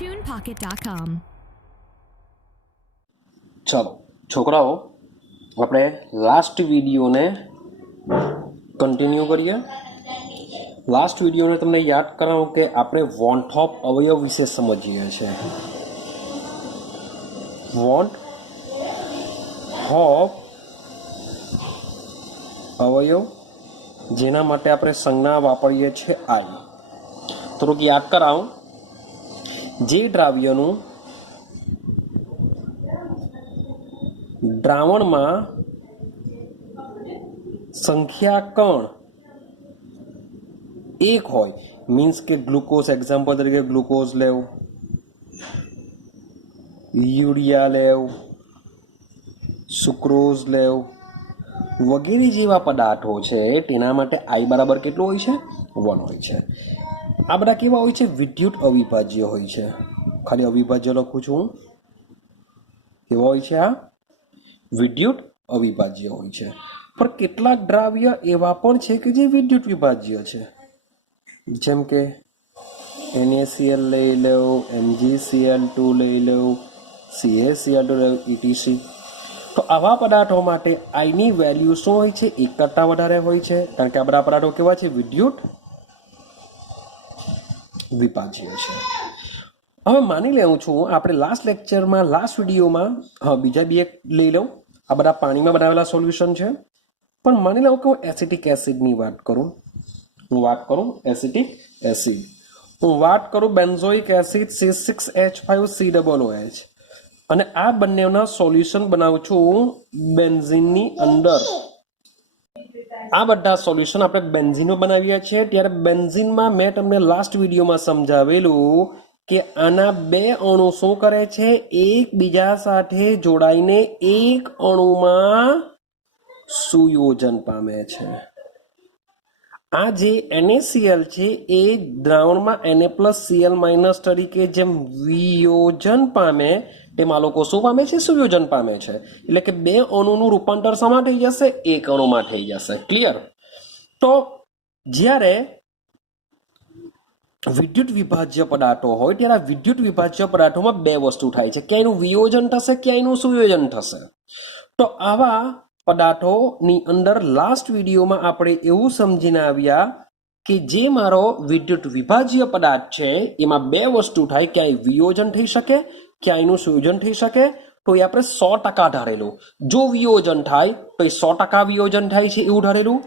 TunePocket.com. चलो छोकराओ આપણે last વિડીયોને કન્ટિન્યુ કરીએ। લાસ્ટ વિડીયોને તમને યાદ કરાવું કે આપણે વોન્ટ ઓફ અવયવ વિશે સમજીએ છીએ। વોન્ટ ઓફ અવયવ જેના માટે આપણે સંજ્ઞા વાપરીએ છીએ આઈ। થોડુંક યાદ કરાવું, જે દ્રાવ્યનું દ્રાવણમાં સંખ્યા કણ એક હોય, મીન્સ કે ગ્લુકોઝ, એક્ઝામ્પલ તરીકે ગ્લુકોઝ લેવું, યુરિયા લેવું, સુક્રોઝ લેવું વગેરે જેવા પદાર્થો છે તેના માટે આઈ બરાબર કેટલું હોય છે? 1 હોય છે। આ બધા કેવા હોય છે? વિદ્યુત અવિભાજ્ય હોય છે। ખાલી અવિભાજ્ય લખું છું। કેવા હોય છે? આ વિદ્યુત અવિભાજ્ય હોય છે। પણ કેટલાક દ્રાવ્ય એવા પણ છે કે જે વિદ્યુત વિભાજ્ય છે, જેમ કે NaCl લઈ લો, MgCl2 લઈ લો, CaCl2 લઈ લો, etc। તો આવા પદાર્થો માટે આઈની વેલ્યુ શું હોય છે? 1 કરતાં વધારે હોય છે, કારણ કે આ બધા પદાર્થો કેવા છે? વિદ્યુત વિભાજ્ય છે। હવે માની લેવું છું આપણે લાસ્ટ લેક્ચરમાં, લાસ્ટ વિડીયોમાં બીજા બી એક લઈ લઉં। આ બધા પાણીમાં બનાવેલા સોલ્યુશન છે, પણ માની લઉં કે હું એસિટિક એસિડની વાત કરું, એસિટિક એસિડ, હું વાત કરું બેન્ઝોઇક એસિડ C6H5COOH, અને આ બંનેના સોલ્યુશન બનાવું છું બેન્ઝીનની અંદર। આ બધા સોલ્યુશન આપણે બેન્ઝીનમાં બનાવીએ છીએ। ત્યારે બેન્ઝીનમાં મેં તમને લાસ્ટ વિડીયોમાં સમજાવેલું કે આના બે અણુ શું કરે છે? એકબીજા સાથે જોડાઈને એક અણુમાં સુયોજન પામે છે। આ જે NaCl છે એ દ્રાવણમાં Na+Cl- તરીકે જેમ વિયોજન પામે તેમ આ લોકો શું પામે છે? સુયોજન પામે છે। એટલે કે બે અણુનું રૂપાંતર શામાં થઈ જશે? એક અણુમાં થઈ જશે। ક્લિયર? તો જ્યારે વિદ્યુત વિભાજ્ય પદાર્થો હોય ત્યારે આ વિદ્યુત વિભાજ્ય પદાર્થોમાં બે વસ્તુ થાય છે, ક્યાંયનું વિયોજન થશે, ક્યાંયનું સુયોજન થશે। તો આવા પદાર્થોની અંદર લાસ્ટ વિડીયોમાં આપણે એવું સમજીને આવ્યા કે જે મારો વિદ્યુત વિભાજ્ય પદાર્થ છે એમાં બે વસ્તુ થાય, ક્યાંય વિયોજન થઈ શકે, ક્યાંયનું સુયોજન થઈ શકે। તો એ આપણે 100% ધારેલું। જો વિયોજન થાય તો એ 100% વિયોજન થાય છે એવું ધારેલું,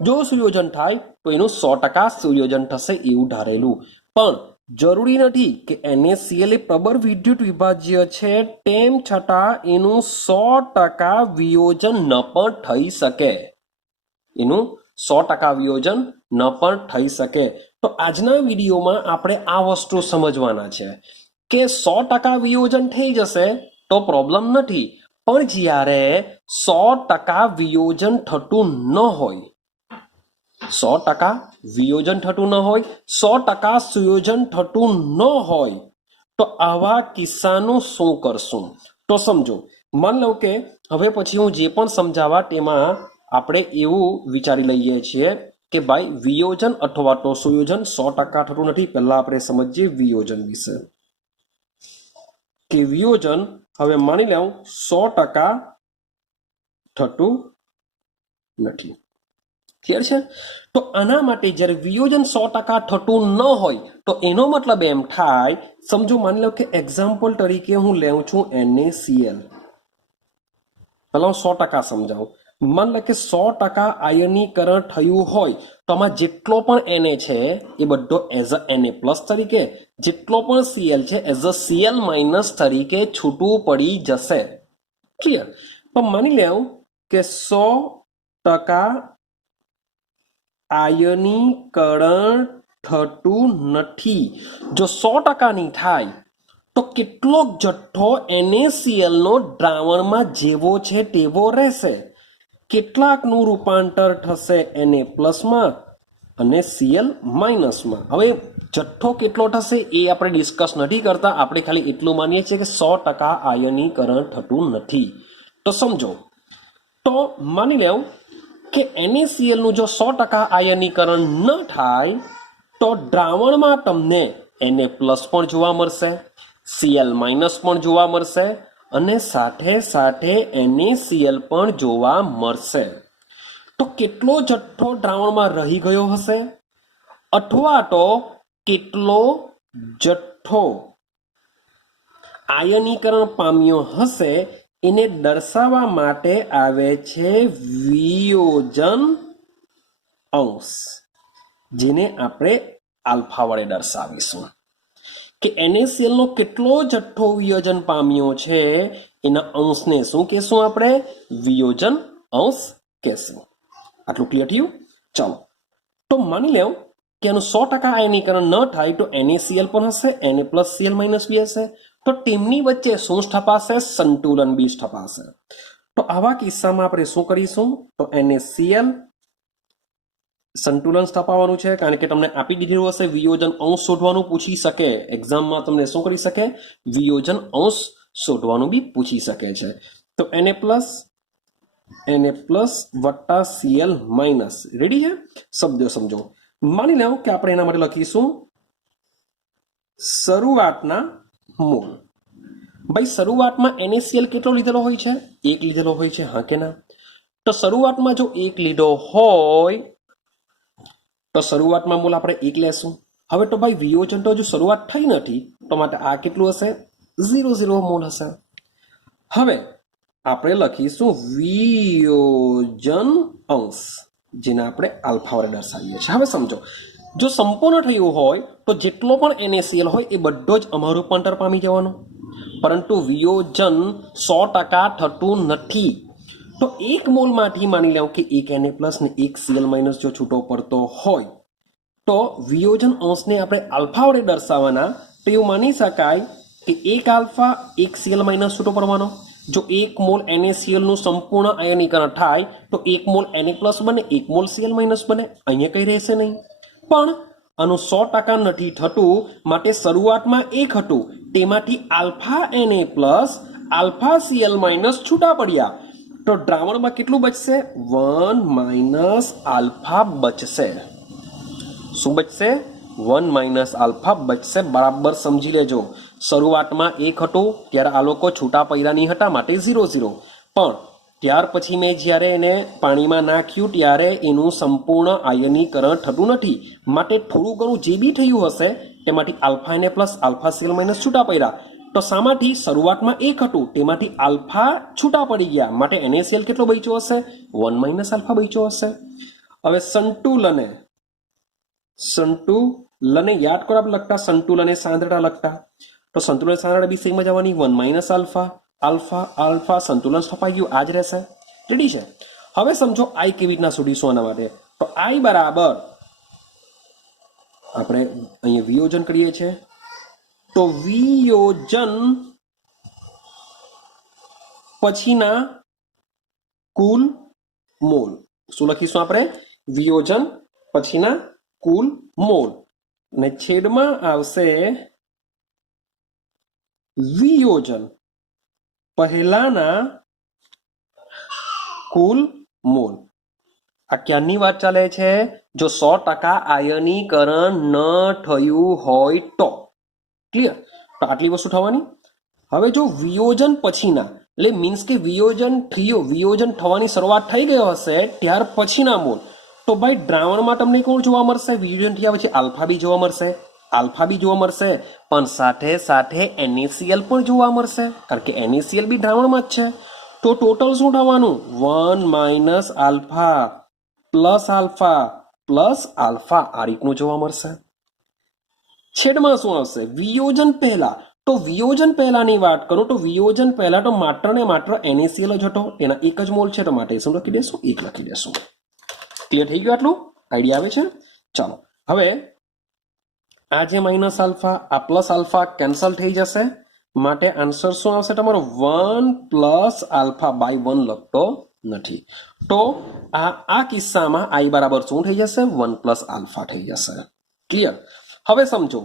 જો સુયોજન થાય તો એનું 100% સુયોજન થશે એવું ધારેલું। પણ જરૂરી નથી કે NaCl એ પ્રબળ વિદ્યુત વિભાજ્ય છે તેમ છતાં એનું 100% વિયોજન ન પણ થઈ શકે, એનું 100% વિયોજન ન પણ થઈ શકે। તો આજના વિડીયોમાં આપણે આ વસ્તુ સમજવાના છે કે 100% વિયોજન થઈ જશે તો પ્રોબ્લેમ નથી, પણ જ્યારે 100% વિયોજન થતું ન હોય, 100% વિયોજન થતું ન હોય, 100% સુયોજન થતું ન હોય, તો આવા કિસ્સાનું શું કરશું? તો સમજો, માન લો કે હવે પછી હું જે પણ સમજાવવા તેમાં આપણે એવું વિચારી લઈએ છીએ કે ભાઈ વિયોજન અથવા તો સુયોજન 100% થતું નથી। પહેલા આપણે સમજીએ વિયોજન વિશે કે વિયોજન હવે માની લઉં 100% થતું નથી। ક્લિયર છે? તો આના માટે જ્યારે વિયોજન 100% થતું ન હોય તો એનો મતલબ એમ થાય, સમજો માની લો કે એક્ઝામ્પલ તરીકે હું લેઉં છું NaCl। પહેલા હું 100% સમજાવું। માન લો કે 100% આયનીકરણ થયું હોય તો આમાં જેટલો પણ Na છે એ બધો એઝ અ Na+ તરીકે, જેટલો પણ Cl છે એઝ અ Cl- તરીકે છૂટું પડી જશે। ક્લિયર? પણ માની લેવું કે 100% આયનીકરણ થતું નથી। જો 100% નહીં થાય તો કેટલોક જથ્થો NaCl નો દ્રાવણમાં જેવો છે તેવો રહેશે, કેટલાકનું રૂપાંતર થશે Na+ અને Cl- હવે જથ્થો કેટલો થશે એ આપણે ડિસ્કસ નથી કરતા, આપણે ખાલી એટલું માનીએ છીએ કે 100% આયનીકરણ થતું નથી। તો સમજો, તો માની લેવું કે NaCl નું જો 100% આયનીકરણ ન થાય તો દ્રાવણમાં તમને Na+ પણ જોવા મળશે, Cl માઇનસ પણ જોવા મળશે અને સાથે સાથે NaCl પણ જોવા મળશે. તો કેટલો જથ્થો દ્રાવણમાં રહી ગયો હશે અથવા તો કેટલો જથ્થો આયનીકરણ પામ્યો હશે એને દર્શાવવા માટે આવે છે વિયોજન અંશ, જેને આપણે આલ્ફા વડે દર્શાવીશું કે NaCl નો કેટલો જથ્થો વિયોજન પામ્યો છે એના અંશને શું કહેશું આપણે? વિયોજન અંશ કહેશું. આટલું ક્લિયર થયું? ચાલો, તો માની લેવું કે આનું 100% આયનીકરણ ન થાય તો NaCl પણ હશે, Na+Cl-2 હશે. તો તેમની વચ્ચે શું સ્થપાશે? સંતુલન બી સ્થપાશે. તો આવા કિસ્સામાં આપણે શું કરીશું? તો NaCl સંતુલન સ્થપાવવાનું છે, કારણ કે તમને આપી દીધેલું હશે વિયોજન અંશ શોધવાનું પૂછી શકે. એક્ઝામમાં તમને શું કરી શકે? વિયોજન અંશ શોધવાનું બી પૂછી શકે છે. તો Na+ વત્તા Cl માઇનસ. રેડી છે? શબ્દો સમજો. માની લો કે આપણે એના માટે લખીશું શરૂઆતના મોલ. ભાઈ શરૂઆતમાં NaCl કેટલો લીધેલો હોય છે? 1 લીધેલો હોય છે, હા કે ના? તો શરૂઆતમાં જો 1 લીધો હોય તો શરૂઆતમાં મોલ આપણે 1 લેશું. હવે તો ભાઈ વિયોજન તો હજુ શરૂઆત થઈ નથી, તો માટે આ કેટલું હશે? 0 મોલ હશે. હવે આપણે લખીશું વિયોજન અંશ, જેને આપણે આલ્ફા વડે દર્શાવીએ છીએ. હવે સમજો, જો સંપૂર્ણ થયું હોય તો જેટલો પણ NaCl હોય એ બધો જ અમારું રૂપાંતર પામી જવાનો, પરંતુ વિયોજન 100% થતું નથી. તો 1 મોલમાંથી માની લો કે 1 Na+ ને 1 Cl- જો છૂટો પડતો હોય તો વિયોજન અંશને આપણે આલ્ફા વડે દર્શાવવાના. તો એવું માની શકાય કે 1 આલ્ફા 1 Cl- છૂટો પડવાનો. જો 1 મોલ NaCl નું સંપૂર્ણ આયનીકરણ થાય તો 1 મોલ Na+ બને, 1 મોલ Cl- બને. અહીંયા કંઈ રહેશે નહીં. પણ આનું 100% નથી થતું, માટે શરૂઆતમાં 1 હતું તેમાંથી આલ્ફા Na+, આલ્ફા Cl- છૂટા પડ્યા. તો દ્રાવણમાં કેટલું બચશે? 1 - આલ્ફા બચશે. શું બચશે? 1 - આલ્ફા બચશે. બરાબર સમજી લેજો. શરૂઆતમાં 1 હતું ત્યારે આ લોકો છૂટા પડ્યા નહીં હતા, માટે 0 પણ ત્યાર પછી મેં જ્યારે એને પાણીમાં નાખ્યું ત્યારે એનું સંપૂર્ણ આયનીકરણ થતું નથી, માટે થોડું ઘણું જે બી થયું હશે તેમાંથી આલ્ફા Na+, આલ્ફા Cl- છૂટા પડ્યા. તો શામાંથી? શરૂઆતમાં 1 હતું તેમાંથી આલ્ફા છૂટા પડી ગયા, માટે NaCl કેટલો બચ્યો હશે? 1 - આલ્ફા બચ્યો હશે. હવે સંતુલને યાદ કરો, આપણે લખતા સંતુલને સાંદ્રતા લખતા, તો સંતુલન સાંદ્રતા બી સેમ જ આવવાની. 1 - આલ્ફા, આલ્ફા આલ્ફા, સંતુલન સ્થપાઈ ગયું, આ જ રહેશે. રેડી છે? હવે સમજો I કેવી રીતના શોધીશું આના માટે. તો I બરાબર આપણે અહીંયા વિયોજન કરીએ છીએ, તો વિયોજન પછીના કુલ મોલ. શું લખીશું આપણે? વિયોજન પછીના કુલ મોલ, અને છેદમાં આવશે વિયોજન પહેલાના કુલ મોલ. આ ક્યારની વાત ચાલે છે? જો 100% આયનીકરણ ન થયું હોય તો. ક્લિયર? તો આટલી વસ્તુ થવાની. હવે જો વિયોજન પછીના, એટલે મીન્સ કે વિયોજન થવાની શરૂઆત થઈ ગયો હશે ત્યાર પછીના મોલ, તો ભાઈ દ્રાવણમાં તમને કોણ જોવા મળશે? વિયોજન થયા પછી આલ્ફા બી જોવા મળશે, પણ સાથે સાથે NaCl પણ જોવા મળશે, કારણ કે NaCl બી દ્રાવણમાં જ છે. તો ટોટલ શું થવાનું? 1 - alpha plus alpha plus alpha, આ રીતનું જોવા મળશે. છેદમાં શું આવશે? વિયોજન પહેલા. તો વિયોજન પહેલાની વાત કરું તો વિયોજન પહેલા તો માત્ર ને માત્ર NaCl જ હતો, એના 1 જ મોલ છે, તો માટે શું લખી દેશું? 1 લખી દેશું. ક્લિયર થઈ ગયું? આટલું આઈડિયા આવે છે? ચાલો, હવે આ જે માઇનસ આલ્ફા આ પ્લસ આલ્ફા કેન્સલ થઈ જશે, માટે આન્સર શું આવશે તમારો? 1 + આલ્ફા બાય 1 લખતો નથી. તો આ કિસ્સામાં I બરાબર શું થઈ જશે? 1 + આલ્ફા થઈ જશે. ક્લિયર? હવે સમજો,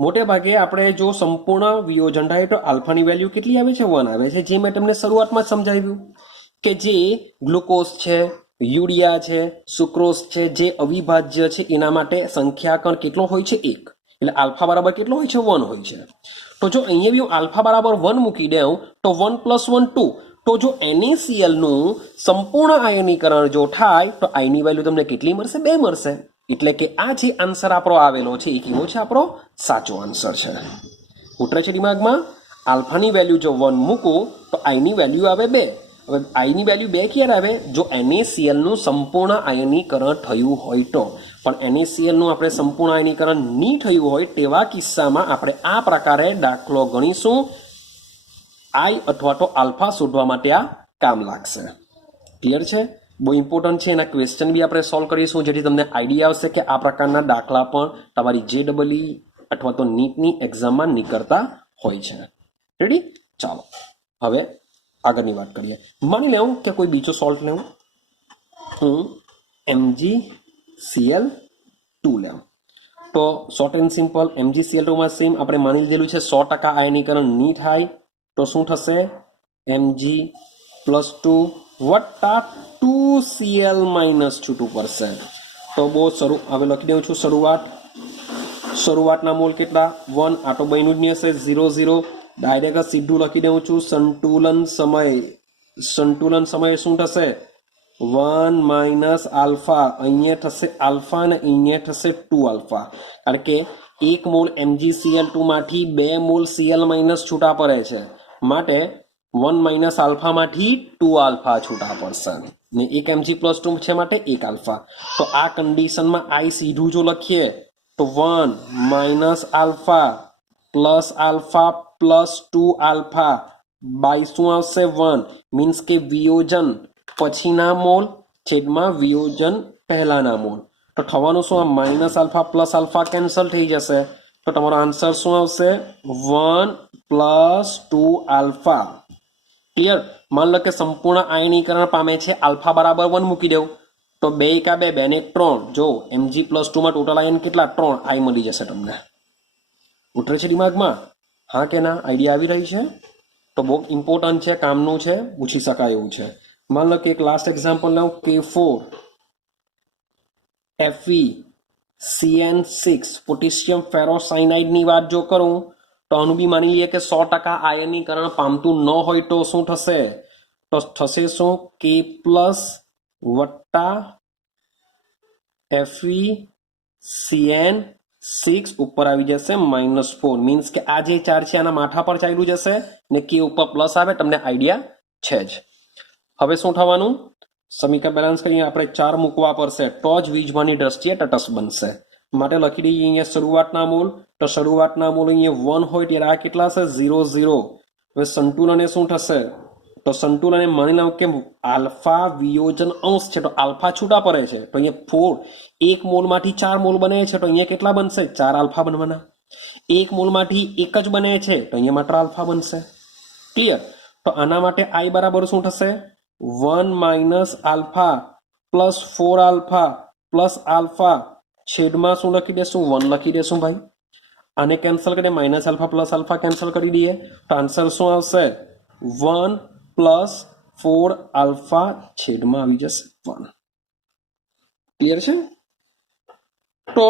મોટે ભાગે આપણે જો સંપૂર્ણ વિયોજન થાય તો આલ્ફાની વેલ્યુ કેટલી આવે છે? 1 આવે છે, જે મેં તમને શરૂઆતમાં સમજાવ્યું કે જે ગ્લુકોઝ છે, યુરિયા છે, સુક્રોઝ છે, જે અવિભાજ્ય છે એના માટે સંખ્યાકણ કેટલો હોય છે? 1. એટલે આલ્ફા બરાબર કેટલો હોય છે 1 હોય છે તો જો અહીંયા બી હું આલ્ફા બરાબર 1 મૂકી દઉં તો 1 + 1 2 તો જો NaCl નું સંપૂર્ણ આયનીકરણ જો થાય તો I ની વેલ્યુ તમને કેટલી મળશે 2 મળશે એટલે કે આ જે આન્સર આપણો આવેલો છે એ કેવો છે આપણો સાચો આન્સર છે ઉતરે છે દિમાગમાં આલ્ફાની વેલ્યુ જો 1 મૂકો તો I ની વેલ્યુ આવે 2 હવે I ની વેલ્યુ 2 ક્યારે આવે જો NaCl નું સંપૂર્ણ આયનીકરણ થયું હોય તો પણ NaCl નું આપણે સંપૂર્ણ આયનીકરણ નહીં થયું હોય તેવા કિસ્સામાં આપણે આ પ્રકારે દાખલો ગણીશું I અથવા તો આલ્ફા શોધવા માટે આ કામ લાગશે ક્લિયર છે બહુ ઇમ્પોર્ટન્ટ છે એના ક્વેશ્ચન બી આપણે સોલ્વ કરીશું જેથી તમને આઈડિયા આવશે કે આ પ્રકારના દાખલા પણ તમારી JEE અથવા તો નીટની એક્ઝામમાં નીકળતા હોય છે રેડી ચાલો હવે આગળની વાત કરીએ માની લેવું કે કોઈ બીજો સોલ્ટ લેવું હું MgCl2 લેવું તો શોર્ટ એન્ડ સિમ્પલ MgCl2 માં સેમ આપણે માની લીધેલું છે 100% આયનીકરણ નહીં થાય તો શું થશે Mg+2 વત્તા 2Cl - 2% તો બહુ હવે લખી દઉં છું શરૂઆતના મોલ કેટલા 1 આ તો બન્યું જ નહીં હશે 0 0 ડાયરેક્ટ સીધું લખી દઉં છું સંતુલન સમય શું થશે 1 - આલ્ફા અહીંયા થશે આલ્ફા અને અહીંયા થશે 2 આલ્ફા કારણ કે 1 મોલ MgCl2 માંથી 2 મોલ Cl- છૂટા પડે છે માટે 1 - આલ્ફા માંથી 2 આલ્ફા છૂટા પડશે ને 1 Mg+2 છે માટે 1 આલ્ફા તો આ કન્ડિશનમાં I સીધું જો લખીએ તો 1 - alpha plus alpha plus 2 alpha by શું આવશે 1 મીન્સ કે વિયોજન પછીના મોલ છેદમાં વિયોજન પહેલાના મોલ તો થવાનું શું આ -આલ્ફા પ્લસ આલ્ફા કેન્સલ થઈ જશે તો તમારો આન્સર શું આવશે 1 + 2 આલ્ફા ક્લિયર માન લો કે સંપૂર્ણ આયનીકરણ પામે છે આલ્ફા બરાબર 1 મૂકી દેવું તો 2 × 2 2 ને 3 જો Mg+2 માં ટોટલ આયન કેટલા 3 I મળી જશે તમને ઉતરે છે દિમાગમાં હા કે ના આઈડિયા આવી રહી છે તો બહુ ઇમ્પોર્ટન્ટ છે કામનું છે પૂછી શકાય એવું છે मान लो कि एक लास्ट एग्जांपल लो K4 FeCN6 पोटेशियम फेरोसाइनाइड ની વાત જો કરું તો આનું બી માની લઈએ કે 100% આયનીકરણ પામતું ન હોય તો શું થશે તો થશે શું K+ વત્તા FeCN6 ઉપર આવી જશે -4 મીન્સ કે આ જે ચાર્જ છે આના માથા પર ચાલ્યું જશે ને K ઉપર પ્લસ આવે તમને આઈડિયા છે જ હવે શું થવાનું સમીકરણ બેલેન્સ કરીને આપણે 4 મૂકવા પડશે તો જ વીજભારની દ્રષ્ટિએ તટસ્થ બનશે માટે લખી દઈએ અહીંયા શરૂઆતના મોલ તો શરૂઆતના મોલ અહીંયા 1 હોય ત્યારે આ કેટલા હશે 0 0 હવે સંતુલને શું થશે તો સંતુલને માની લો કે આલ્ફા વિયોજન અંશ છે તો આલ્ફા છૂટા પડે છે તો અહીંયા 4 એક મોલમાંથી 4 મોલ બને છે તો અહીંયા કેટલા બનશે 4 આલ્ફા બનવાના એક મોલમાંથી એક જ બને છે તો અહીંયા માત્ર આલ્ફા બનશે ક્લિયર તો આના માટે I બરાબર શું થશે 1 - alpha plus 4 alpha plus alpha છેદમાં શું લખી દેશું 1 લખી દેશું ભાઈ આને કેન્સલ કરીને -આલ્ફા પ્લસ આલ્ફા કેન્સલ કરી દઈએ તો આન્સર શું આવશે 1 + 4 આલ્ફા છેદમાં આવી જશે 1 ક્લિયર છે તો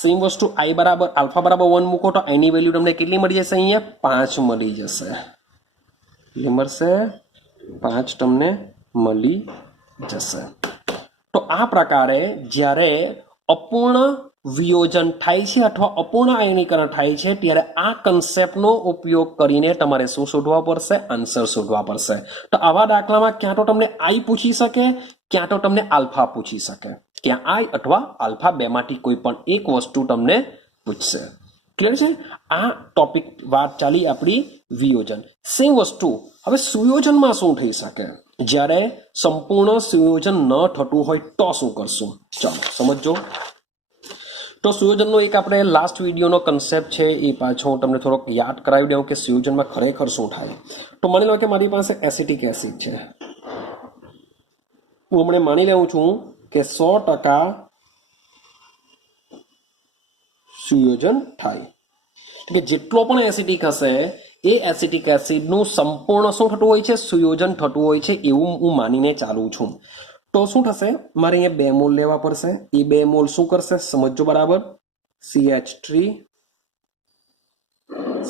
સેમ વસ્તુ I બરાબર આલ્ફા બરાબર 1 મૂકો તો I ની વેલ્યુ તમને કેટલી મળી જશે અહીંયા 5 મળી જશે કેટલી મળશે 5 તમને મળી જશે તો આ પ્રકારે જ્યારે અપૂર્ણ વિયોજન થાય છે અથવા અપૂર્ણ આયનીકરણ થાય છે ત્યારે આ કન્સેપ્ટનો ઉપયોગ કરીને તમારે શું શોધવા પડશે આન્સર શોધવા પડશે તો આવા દાખલામાં ક્યાં તો તમને I પૂછી શકે ક્યાં તો તમને આલ્ફા પૂછી શકે ક્યાં I અથવા આલ્ફા બેમાંથી કોઈ પણ એક વસ્તુ તમને પૂછશે ક્લિયર છે આ ટોપિક વાત ચાલી આપણી વિયોજન સેમ વસ્તુ હવે સુયોજનમાં શું થઈ શકે જ્યારે સંપૂર્ણ સુયોજન ન થતું હોય તો શું કરશું ચાલો સમજો તો સુયોજનનો એક આપણે લાસ્ટ વિડીયોનો કન્સેપ્ટ છે એ પાછો હું તમને થોડોક યાદ કરાવી દઉં કે સુયોજનમાં ખરેખર શું થાય તો માની લો કે મારી પાસે એસિટિક એસિડ છે હું હમણાં માની લઉં છું કે 100% સુયોજન થાય કે જેટલો પણ એસિટિક હશે એ એસિટિક એસિડનું સંપૂર્ણ શું થતું હોય છે સુયોજન થતું હોય છે એવું હું માનીને ચાલું છું તો શું થશે મારે અહીંયા 2 મોલ લેવા પડશે એ 2 મોલ શું કરશે સમજો બરાબર CH3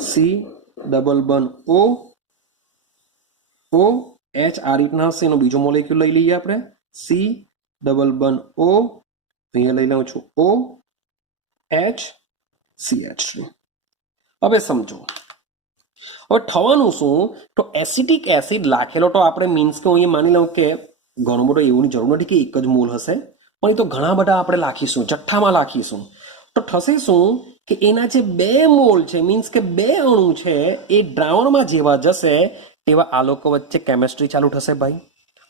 સી ડબલ બન ઓ એચ આ રીતના હશે. એનો બીજો મોલેક્યુલ લઈ લઈએ આપણે, સી ડબલ બન ઓ, અહીંયા લઈ લઉં છું ઓ એચ CH3. હવે સમજો, હવે થવાનું શું, તો એસિટિક એસિડ લાખેલો તો આપણે મીન્સ કે હું અહીંયા માની લઉં કે ઘણો બધો એવું જરૂર નથી કે એક જ મોલ હશે, પણ એ તો ઘણા બધા આપણે લાખીશું, જથ્થામાં લાખીશું. તો થશે શું કે એના જે 2 મોલ છે, મીન્સ કે 2 અણુ છે, એ દ્રાવણમાં જેવા જશે તેવા આ લોકો વચ્ચે કેમેસ્ટ્રી ચાલુ થશે ભાઈ.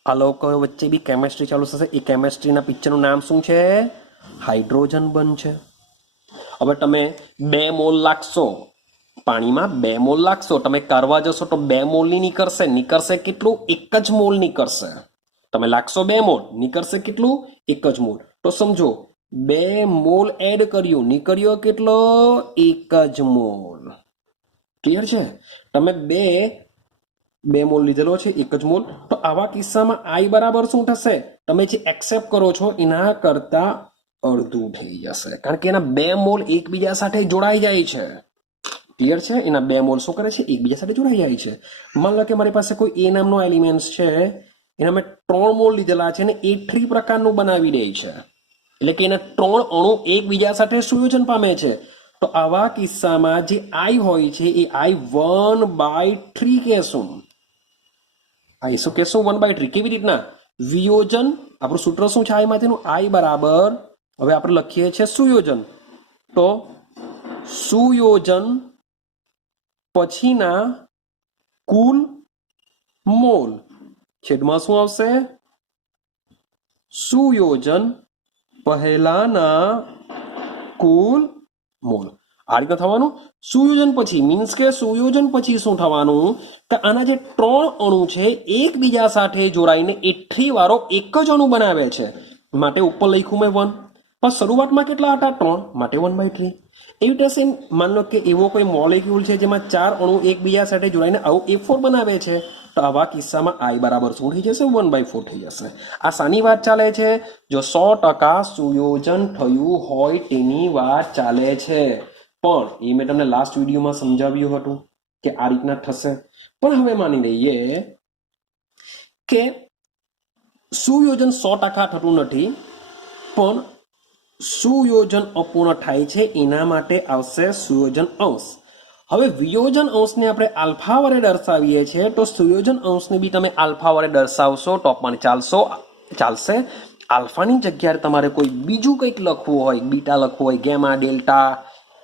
આ લોકો વચ્ચે બી કેમેસ્ટ્રી ચાલુ થશે. એ કેમેસ્ટ્રીના પિક્ચરનું નામ શું છે? હાઇડ્રોજન બનશે. હવે તમે 2 મોલ લાખશો પાણીમાં, 2 મોલ લાખશો, તમે કરવા જશો તો 2 મોલની નીકળશે કેટલું? 1 જ મોલ નીકળશે. તમે લાખશો 2 મોલ, નીકળશે કેટલું? 1 જ મોલ. તો સમજો 2 મોલ એડ કર્યું, નીકળ્યો કેટલો? 1 જ મોલ. ક્લિયર છે? તમે 2 મોલ લીધેલો છે, 1 જ મોલ. તો આવા કિસ્સામાં આઈ બરાબર શું થશે? તમે જે એક્સેપ્ટ કરો છો એના કરતા અડધું થઈ જશે, કારણ કે એના 2 મોલ એકબીજા સાથે જોડાઈ જાય છે. ક્લિયર છે? એના 2 મોલ શું કરે છે? એકબીજા સાથે જોડાઈ જાય છે. માન લો કે મારી પાસે કોઈ એ નામનો એલિમેન્ટ છે, એના મેં 3 મોલ લીધેલા છે ને એ 3 પ્રકારનું બનાવી દે છે, એટલે કે એના 3 અણુ એકબીજા સાથે સુયોજન પામે છે. તો આવા કિસ્સામાં જે આઈ હોય છે એ આઈ 1/3 કહેશું. આઈ શું કહેશું? 1/3. કેવી રીતના? વિયોજન, આપણું સૂત્ર શું છે આઈ માટેનું? આઈ બરાબર, હવે આપણે લખીએ છીએ સુયોજન, તો સુયોજન પછીના કુલ મોલ છેદમાં શું આવશે? સુયોજન પહેલાના કુલ મોલ. આ રીતે થવાનું. સુયોજન પછી મીન્સ કે સુયોજન પછી શું થવાનું કે આના જે 3 અણુ છે એકબીજા સાથે જોડાઈને એઠી વાળો એક જ અણુ બનાવે છે, માટે ઉપર લખ્યું મેં 1, પણ શરૂઆતમાં કેટલા હતા? 3, માટે 1/3. એવી રીતે સેમ માન લો કે એવો કોઈ મોલેક્યુલ છે જેમાં 4 અણુ એકબીજા સાથે જોડાઈને આવું A4 બનાવે છે, તો આવા કિસ્સામાં આઈ બરાબર શું થઈ જશે? 1/4 થઈ જશે. આ શાની વાત ચાલે છે? જો 100% સુયોજન થયું હોય તેની વાત ચાલે છે. પણ એ મેં તમને લાસ્ટ વિડીયોમાં સમજાવ્યું હતું કે આ રીતના થશે. પણ હવે માની લઈએ કે સુયોજન 100% થતું નથી, પણ સુયોજન અપૂર્ણ થાય છે, એના માટે આવશે સુયોજન અંશ. હવે વિયોજન અંશને આપણે આલ્ફા વડે દર્શાવીએ છીએ, તો સુયોજન અંશને બી તમે આલ્ફા વડે દર્શાવશો તો પણ ચાલશે. આલ્ફાની જગ્યાએ તમારે કોઈ બીજું કંઈક લખવું હોય, બીટા લખવું હોય, gamma, delta,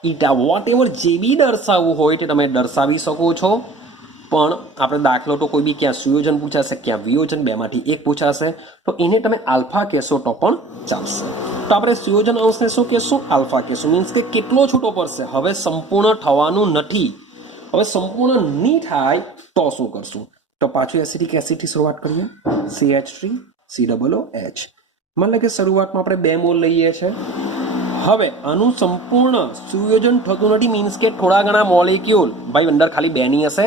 eta, vote ever જે બી દર્શાવવું હોય તે તમે દર્શાવી શકો છો. પણ આપણે દાખલો તો કોઈ બી ક્યાં સુયોજન પૂછાશે, ક્યાં વિયોજન, 2 માંથી 1 પૂછાશે, તો એને તમે આલ્ફા કહેશો તો પણ ચાલશે. તો આપણે સુયોજન અંશને શું કહેશું? આલ્ફા કહેશું. મીન્સ કે કેટલો છૂટો પડશે? હવે સંપૂર્ણ થવાનું નથી. હવે સંપૂર્ણ નહીં થાય તો શું કરશું? તો પાછું એસિડિક એસિડથી શરૂઆત કરીએ. CH3 COOH. માન લો કે શરૂઆતમાં આપણે 2 મોલ લઈએ છીએ. હવે આનું સંપૂર્ણ સુયોજન થતું નથી, મીન્સ કે થોડા ઘણા મોલેક્યુલ, ભાઈ અંદર ખાલી 2 ની હશે,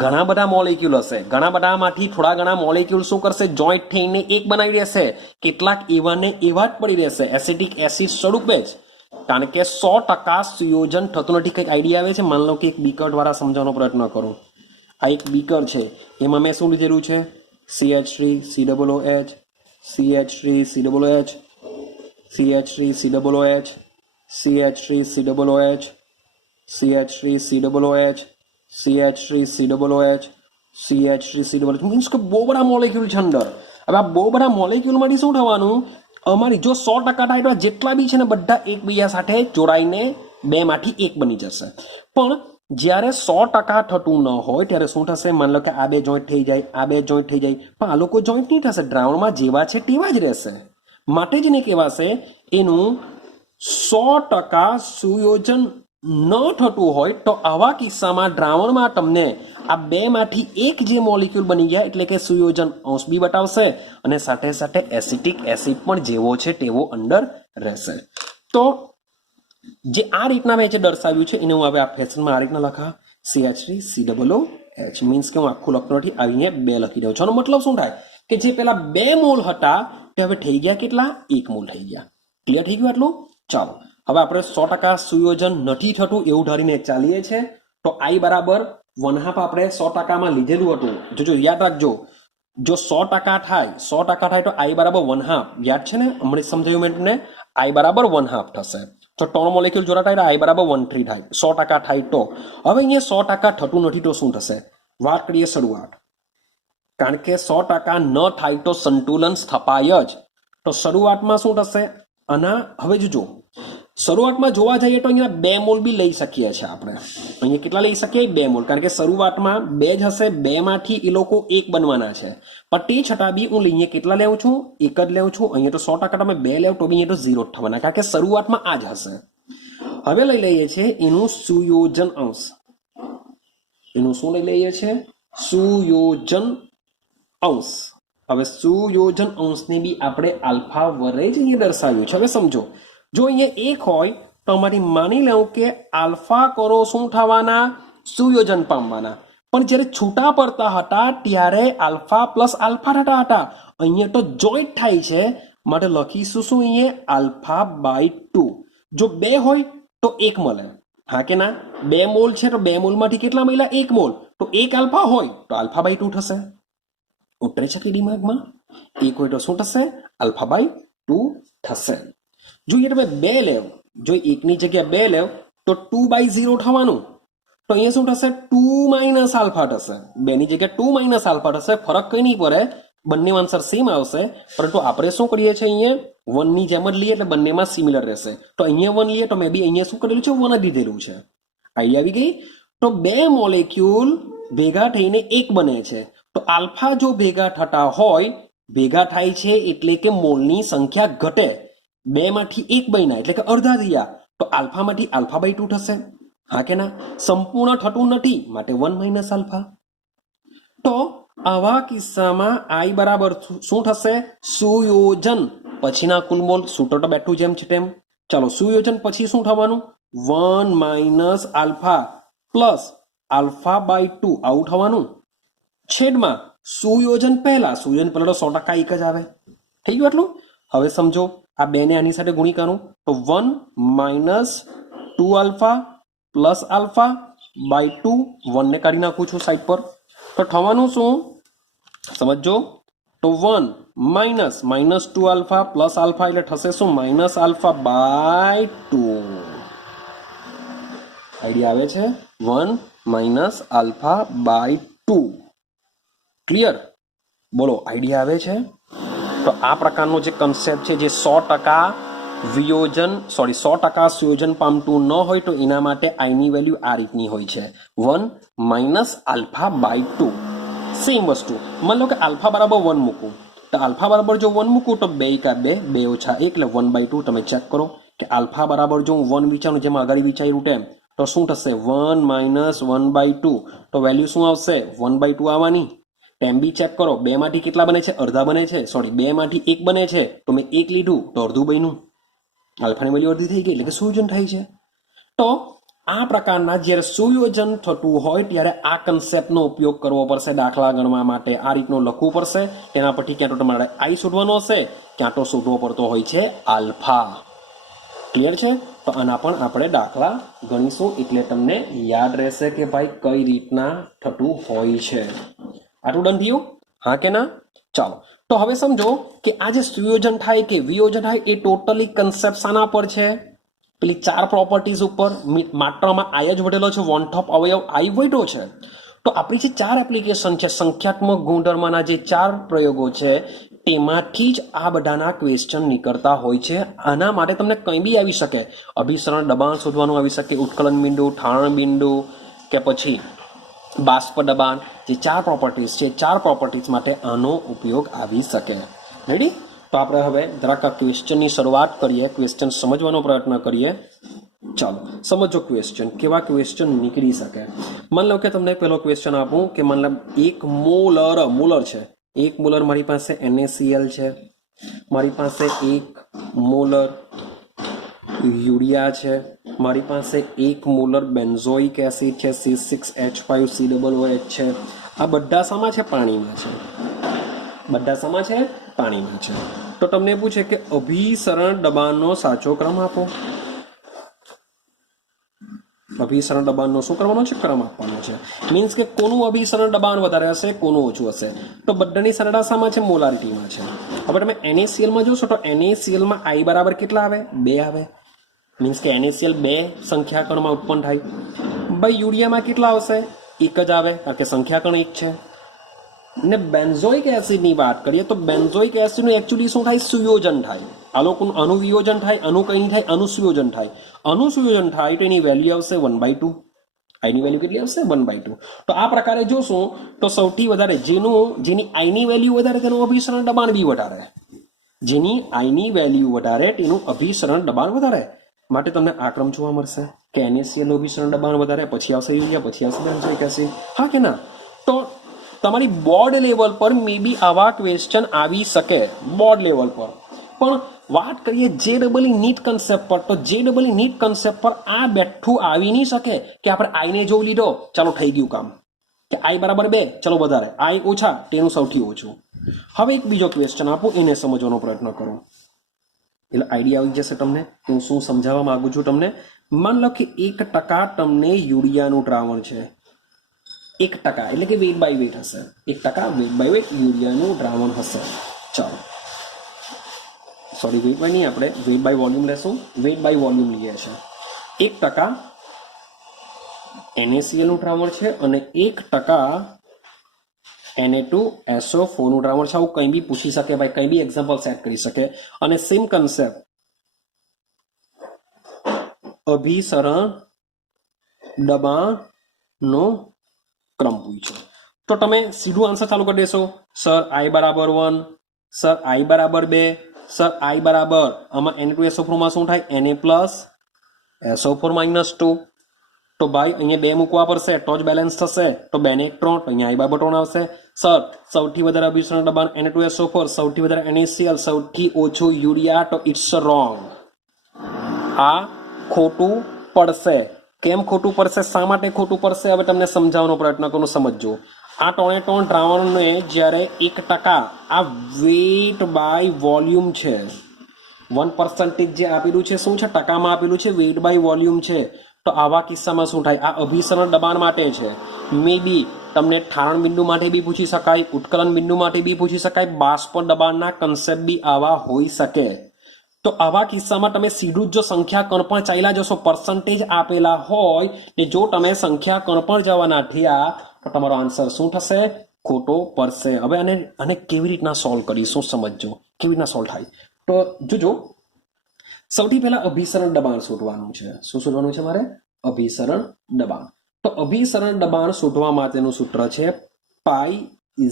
ઘણા બધા મોલેક્યુલ હશે, ઘણા બધામાંથી થોડા ઘણા મોલેક્યુલ શું કરશે? જોઈન્ટ થઈને એક બનાવી દેશે. કેટલાક એવા ને એવા જ પડી રહેશે એસિડિક એસિડ સ્વરૂપે જ, કારણ કે 100% સુયોજન થતું નથી. કંઈક આઈડિયા આવે છે? માન લો કે એક બીકર દ્વારા સમજાવવાનો પ્રયત્ન કરું. આ એક બીકર છે, એમાં મેં શું લીધેલું છે? CH3 COOH, CH3 COOH, CH3 COOH, CH3 COOH, CH3 COOH, CH3 COOH, CH3 COOH. Means કે બહુ બધા મોલેક્યુલ છે અંદર. હવે આ બહુ બધા મોલેક્યુલમાંથી શું થવાનું? અમારી જો 100% થાય તો જેટલા બી છે ને બધા એકબીજા સાથે જોડાઈને 2 માંથી 1 બની જશે. પણ જ્યારે 100% થતું ન હોય ત્યારે શું થશે? માન લો કે આ 2 જોઈન્ટ થઈ જાય, આ 2 જોઈન્ટ થઈ જાય, પણ આ લોકો જોઈન્ટ નહીં થશે, દ્રાવણમાં જેવા છે તેવા જ રહેશે. માટે જ એને કહેવાશે એનું 100% સુયોજન ન થતું હોય તો આવા કિસ્સામાં દ્રાવણમાં તમને આ 2 માંથી 1 જે મોલેક્યુલ બની ગયા, એટલે કે સુયોજન અંશ બી બતાવશે અને સાથે સાથે એસિટિક એસિડ પણ જેવો છે તેવો અંદર રહેશે. તો જે આ રીતના મેં જે દર્શાવ્યું છે એને હું હવે આ ફેશનમાં આ રીતના લખા, CH3 COOH. મીન્સ કે હું આખું લખતો નથી, આવીને 2 લખી દઉં છું. આનો મતલબ શું થાય કે જે પેલા 2 મોલ હતા તે હવે થઈ ગયા કેટલા? 1 મોલ થઈ ગયા. ક્લિયર થઈ ગયું આટલું? ચાલો હવે આપણે 100% સુયોજન નથી થતું એવું ધારીને ચાલીએ છીએ, તો તો I બરાબર 1/2 આપણે 100% માં લીધેલું હતું. જોજો યાદ રાખજો, જો 100% થાય 100% થાય તો I બરાબર 1/2 યાદ છે ને, હમણાં સમજાયું મેં તમને. I બરાબર 1/2 થશે. તો 3 મોલેક્યુલ જોડા થાય તો I બરાબર 1/3 થાય. 100% થાય તો હવે અહીંયા 100% થતું નથી તો શું થશે? વાત કરીએ શરૂઆત. કારણ કે 100% ન થાય તો સંતુલન સ્થપાય જ. તો શરૂઆતમાં શું થશે? આના હવે જોજો, શરૂઆતમાં જોવા જઈએ તો અહીંયા 2 મોલ બી લઈ શકીએ છીએ આપણે. અહીંયા કેટલા લઈ શકીએ? 2 મોલ. કારણ કે શરૂઆતમાં 2 જ હશે, 2 માંથી એ લોકો 1 બનવાના છે. પણ તે છતાં બી હું અહીંયા કેટલા લેવું છું? 1 જ લેવું છું. અહીંયા તો 100% તમે 2 લેવ તો બી અહીંયા તો 0 જ થવાના, કારણ કે શરૂઆતમાં આ જ હશે. હવે લઈ લઈએ છીએ એનું સુયોજન અંશ. એનું શું લઈ લઈએ છીએ? સુયોજન અંશ. હવે સુયોજન અંશને બી આપણે આલ્ફા વડે જ અહીંયા દર્શાવ્યું છે. હવે સમજો, જો અહીંયા 1 હોય તો અમારી માની લઉં કે આલ્ફા કરો શું થવાના? સુયોજન પામવાના. પણ જ્યારે છૂટા પડતા હતા ત્યારે આલ્ફા પ્લસ આલ્ફા થતા હતા. અહીંયા તો જોઈન્ટ થાય છે, માટે લખીશું શું? અહીંયા આલ્ફા બાય 2. જો 2 હોય તો 1 મળે. હા કે ના? 2 મોલ છે તો 2 મોલમાંથી કેટલા મળ્યા? 1 મોલ. તો 1 આલ્ફા હોય તો આલ્ફા બાય 2 થશે. ઉતરે છે કે દિમાગમાં? 1 હોય તો શું થશે? આલ્ફા બાય 2 થશે. જો એ તમે 2 લેવ, જો 1 ની જગ્યા 2 લેવ તો 2 બાય 0 થવાનું. તો અહીંયા શું થશે? 2 માઇનસ આલ્ફા થશે. 2 ની જગ્યા 2 માઇનસ આલ્ફા થશે. ફરક કઈ નહીં પડે, બંને આન્સર સેમ આવશે. પરંતુ આપણે શું કરીએ છીએ? અહીંયા 1 ની જેમ જ લઈએ એટલે બંનેમાં સિમિલર રહેશે. તો અહીંયા 1 લઈએ તો મેં બી અહીંયા શું કરેલું છે? 1 જ દીધેલું છે. આઈડિયા આવી ગઈ? તો 2 મોલેક્યુલ ભેગા થઈને 1 બને છે. તો આલ્ફા જો ભેગા થતા હોય, ભેગા થાય છે એટલે કે મોલની સંખ્યા ઘટે. 2 માંથી 1 બન્યા એટલે કે અડધા થયા. તો આલ્ફામાંથી આલ્ફા બાય 2 થશે. હા કે ના? સંપૂર્ણ થતું નથી, માટે 1 માઇનસ આલ્ફા. તો આવા કિસ્સામાં I બરાબર શું થશે? સુયોજન પછીના કુલ મોલ. સૂત્ર તો બેઠું જેમ છે તેમ. ચાલો, સુયોજન પછી શું થવાનું? 1 minus alpha plus alpha by 2 આવું થવાનું. છેદમાં સુયોજન પહેલા. સુયોજન પહેલા તો 100% 1 જ આવે. થઈ ગયું આટલું? હવે સમજો, આ 2 ને આની સાથે ગુણી કરું તો 1 minus 2 alpha plus alpha by 2. 1 ને કાઢી નાખું છું સાઈડ પર. તો થવાનું શું? સમજો, તો 1 માઇનસ 2 આલ્ફા પ્લસ આલ્ફા એટલે થશે શું? Minus alpha by 2. આઈડિયા આવે છે? 1 માઇનસ આલ્ફા બાય 2. ક્લિયર? બોલો, આઈડિયા આવે છે? તો આ પ્રકારનો જે કન્સેપ્ટ છે, જે 100% વિયોજન 100% સુયોજન પામતું ન હોય તો એના માટે આઈની વેલ્યુ આ રીતની હોય છે, 1 માઇનસ આલ્ફા બાય 2. સેમ વસ્તુ, માની લો કે આલ્ફા બરાબર 1 મૂકું, તો આલ્ફા બરાબર જો 1 મૂકું તો 2 કા 2, 2 ઓછા 1 એટલે 1/2. તમે ચેક કરો કે આલ્ફા બરાબર જો હું 1 વિચારું, જેમાં આગળ વિચાર્યું તેમ, તો શું થશે? 1 માઇનસ 1/2. તો વેલ્યુ શું આવશે? 1/2 આવવાની. ટેમ બી ચેક કરો, 2 માંથી કેટલા બને છે? અડધા બને છે. 2 માંથી 1 બને છે, તો મેં 1 લીધું તો અડધું બન્યું. આલ્ફાની વેલ્યુ અડધી થઈ ગઈ એટલે કે સુયોજન થાય છે. તો આ પ્રકારના જ્યારે સુયોજન થતું હોય ત્યારે આ કન્સેપ્ટનો ઉપયોગ કરવો પડશે દાખલા ગણવા માટે. આ રીતનું લખવું પડશે. તેના પરથી ક્યાં તો તમારે આઈ શોધવાનો હશે, ક્યાં તો શોધવો પડતો હોય છે આલ્ફા. ક્લિયર છે? તો આના પણ આપણે દાખલા ગણીશું એટલે તમને યાદ રહેશે કે ભાઈ કઈ રીતના થતું હોય છે. આટલું ડન થયું? હા કે ના? ચાલો, તો હવે સમજો કે આ જે સુયોજન થાય કે વિયોજન થાય એ ટોટલી કન્સેપ્ટ શાના પર છે? પેલી 4 પ્રોપર્ટીઝ ઉપર. માત્રામાં આય જ વધેલો છે, વોન્ટ ઓફ અવયવ આઈ વધ્યો છે. તો આપણી જે 4 એપ્લિકેશન છે, સંખ્યાત્મક ગુણધર્મના જે 4 પ્રયોગો છે, તેમાંથી જ આ બધાના ક્વેશ્ચન નીકળતા હોય છે. આના માટે તમને કંઈ બી આવી શકે. અભિસરણ દબાણ શોધવાનું આવી શકે, ઉત્કલન બિંદુ, ઠારણ બિંદુ, કે પછી બાષ્પ દબાણ. જે 4 પ્રોપર્ટીઝ છે, 4 પ્રોપર્ટીઝ માટે આનો ઉપયોગ આવી શકે. રેડી? તો આપણે હવે જરાક આ ક્વેશ્ચનની શરૂઆત કરીએ, ક્વેશ્ચન સમજવાનો પ્રયત્ન કરીએ. ચાલો સમજો ક્વેશ્ચન. કેવા ક્વેશ્ચન નીકળી શકે? માની લો કે તમને પહેલો ક્વેશ્ચન આપું કે મતલબ 1 મોલર છે, 1 મોલર મારી પાસે NaCl છે, મારી પાસે 1 મોલર યુરિયા છે, મારી પાસે 1 મોલર બેન્ઝોઇક એસિડ છે, C6H5COOH છે. આ બધા શામાં છે? પાણીમાં છે. બધા શામાં છે? પાણીમાં છે. તો તમને પૂછે કે અભિસરણ દબાણનો સાચો ક્રમ આપો. અભિસરણ દબાણનો શું કરવાનો છે? ક્રમ આપવાનો છે. મીન્સ કે કોનું અભિસરણ દબાણ વધારે હશે, કોનું ઓછું હશે. તો બધાની સરળતામાં છે, મોલારિટીમાં છે. હવે તમે NaCl માં જોશો તો NaCl માં I બરાબર કેટલા આવે? 2 આવે. મીન્સ કે NaCl 2 સંખ્યા કણમાં ઉત્પન્ન થાય. ભાઈ યુરિયામાં કેટલા આવશે? 1 જ આવે, કારણ કે સંખ્યા કણ 1 છે. ને બેન્ઝોઇક એસિડની વાત કરીએ તો બેન્ઝોઇક એસિડનું એકચ્યુઅલી શું થાય? સુયોજન થાય. આ લોકોનું અનુવિયોજન થાય, અનુ કઈ નહીં થાય, અનુસુયોજન થાય. અનુસુયોજન થાય તો એની વેલ્યુ આવશે 1/2. આઈની વેલ્યુ કેટલી આવશે? 1/2. તો આ પ્રકારે જોશું તો સૌથી વધારે જેની આઈની વેલ્યુ વધારે તેનું અભિસરણ દબાણ બી વધારે. જેની આઈની વેલ્યુ વધારે તેનું અભિસરણ દબાણ વધારે. માટે તમને આ ક્રમ જોવા મળશે કે NaCl અભિસરણ દબાણ વધારે, પછી આવશે યુરિયા, પછી આવશે બેન્ઝોઇક એસિડ. હા કે ના? તો તમારી બોર્ડ લેવલ પર મે બી આવા ક્વેશ્ચન આવી શકે, બોર્ડ લેવલ પર. પણ વાત કરીએ JEE નીટ કન્સેપ્ટ પર, તો JEE નીટ કન્સેપ્ટ પર આ બેઠું આવી નહીં શકે કે આપણે આઈને જોઈ લીધો, ચાલો થઈ ગયું કામ, કે I બરાબર 2, ચલો વધારે, I ઓછા, તેનું સૌથી ઓછું. હવે એક બીજો ક્વેશ્ચન આપો, એને સમજવાનો પ્રયત્ન કરો એટલે આઈડિયા આવી જશે તમને હું શું સમજાવવા માંગુ છું તમને. માન લો કે 1% તમને યુરિયાનું દ્રાવણ છે, 1% એટલે કે વેટ બાય વેટ હશે, 1% વેટ બાય વેટ યુરિયાનું દ્રાવણ હશે. ચાલો સોરી, વેટ બાય નહીં, આપણે વેટ બાય વોલ્યુમ લેશું. વેટ બાય વોલ્યુમ લઈએ છે. 1% NaCl નું દ્રાવણ છે અને 1% Na2SO4 નું દ્રાવણ છે. આવું કંઈ બી પૂછી શકે ભાઈ, કંઈ બી એક્ઝામ્પલ સેટ કરી શકે. અને સેમ કન્સેપ્ટ અભિસરણ દબાણનો ક્રમ પૂછ્યો તો તમે સીધું આન્સર ચાલુ કરી દેશો. સર I બરાબર 1, સર I બરાબર 2, સર I બરાબર આમાં Na2SO4 માં શું થાય? Na+SO4 -2. તો ભાઈ અહીંયા 2 મૂકવા પડશે તો જ બેલેન્સ થશે. તો 2 ને 1 3, તો અહીંયા I બરાબર 3 આવશે. સર સૌથી વધારે અભિસરણ દબાણ Na2SO4, સૌથી વધારે NaCl, સૌથી ઓછું યુરિયા, તો ઇટ્સ રોંગ. આ ખોટું પડશે. કેમ ખોટું પડશે? શા માટે ખોટું પડશે? હવે તમને સમજાવવાનો પ્રયત્ન કરું, સમજજો. આ 3 દ્રાવણને જ્યારે 1% આ વેટ બાય વોલ્યુમ છે, 1% જે આપેલું છે શું છે? ટકામાં આપેલું છે, વેટ બાય વોલ્યુમ છે. તો આવા કિસ્સામાં શું થાય? આ અભિસરણ દબાણ માટે છે. મે બી તમને ઠારણ બિંદુ માટે બી પૂછી શકાય, ઉત્કલન બિંદુ માટે બી પૂછી શકાય, બાષ્પ દબાણના કન્સેપ્ટ બી આવા હોઈ શકે. તો આવા કિસ્સામાં તમે સીધું જ જો સંખ્યા કણ પણ ચાલ્યા જશો, પર્સન્ટેજ આપેલા હોય ને જો તમે સંખ્યા કણ પણ જવાના થયા તો તમારો આન્સર શું થશે? ખોટો પડશે. હવે આને કેવી રીતના સોલ્વ કરીશું સમજજો, કેવી રીતના સોલ્વ થાય. તો જોજો, સૌથી પહેલા અભિસરણ દબાણ શોધવાનું છે. શું શોધવાનું છે મારે? અભિસરણ દબાણ. તો અભિસરણ દબાણ શોધવા માટેનું સૂત્ર છે પાઈ =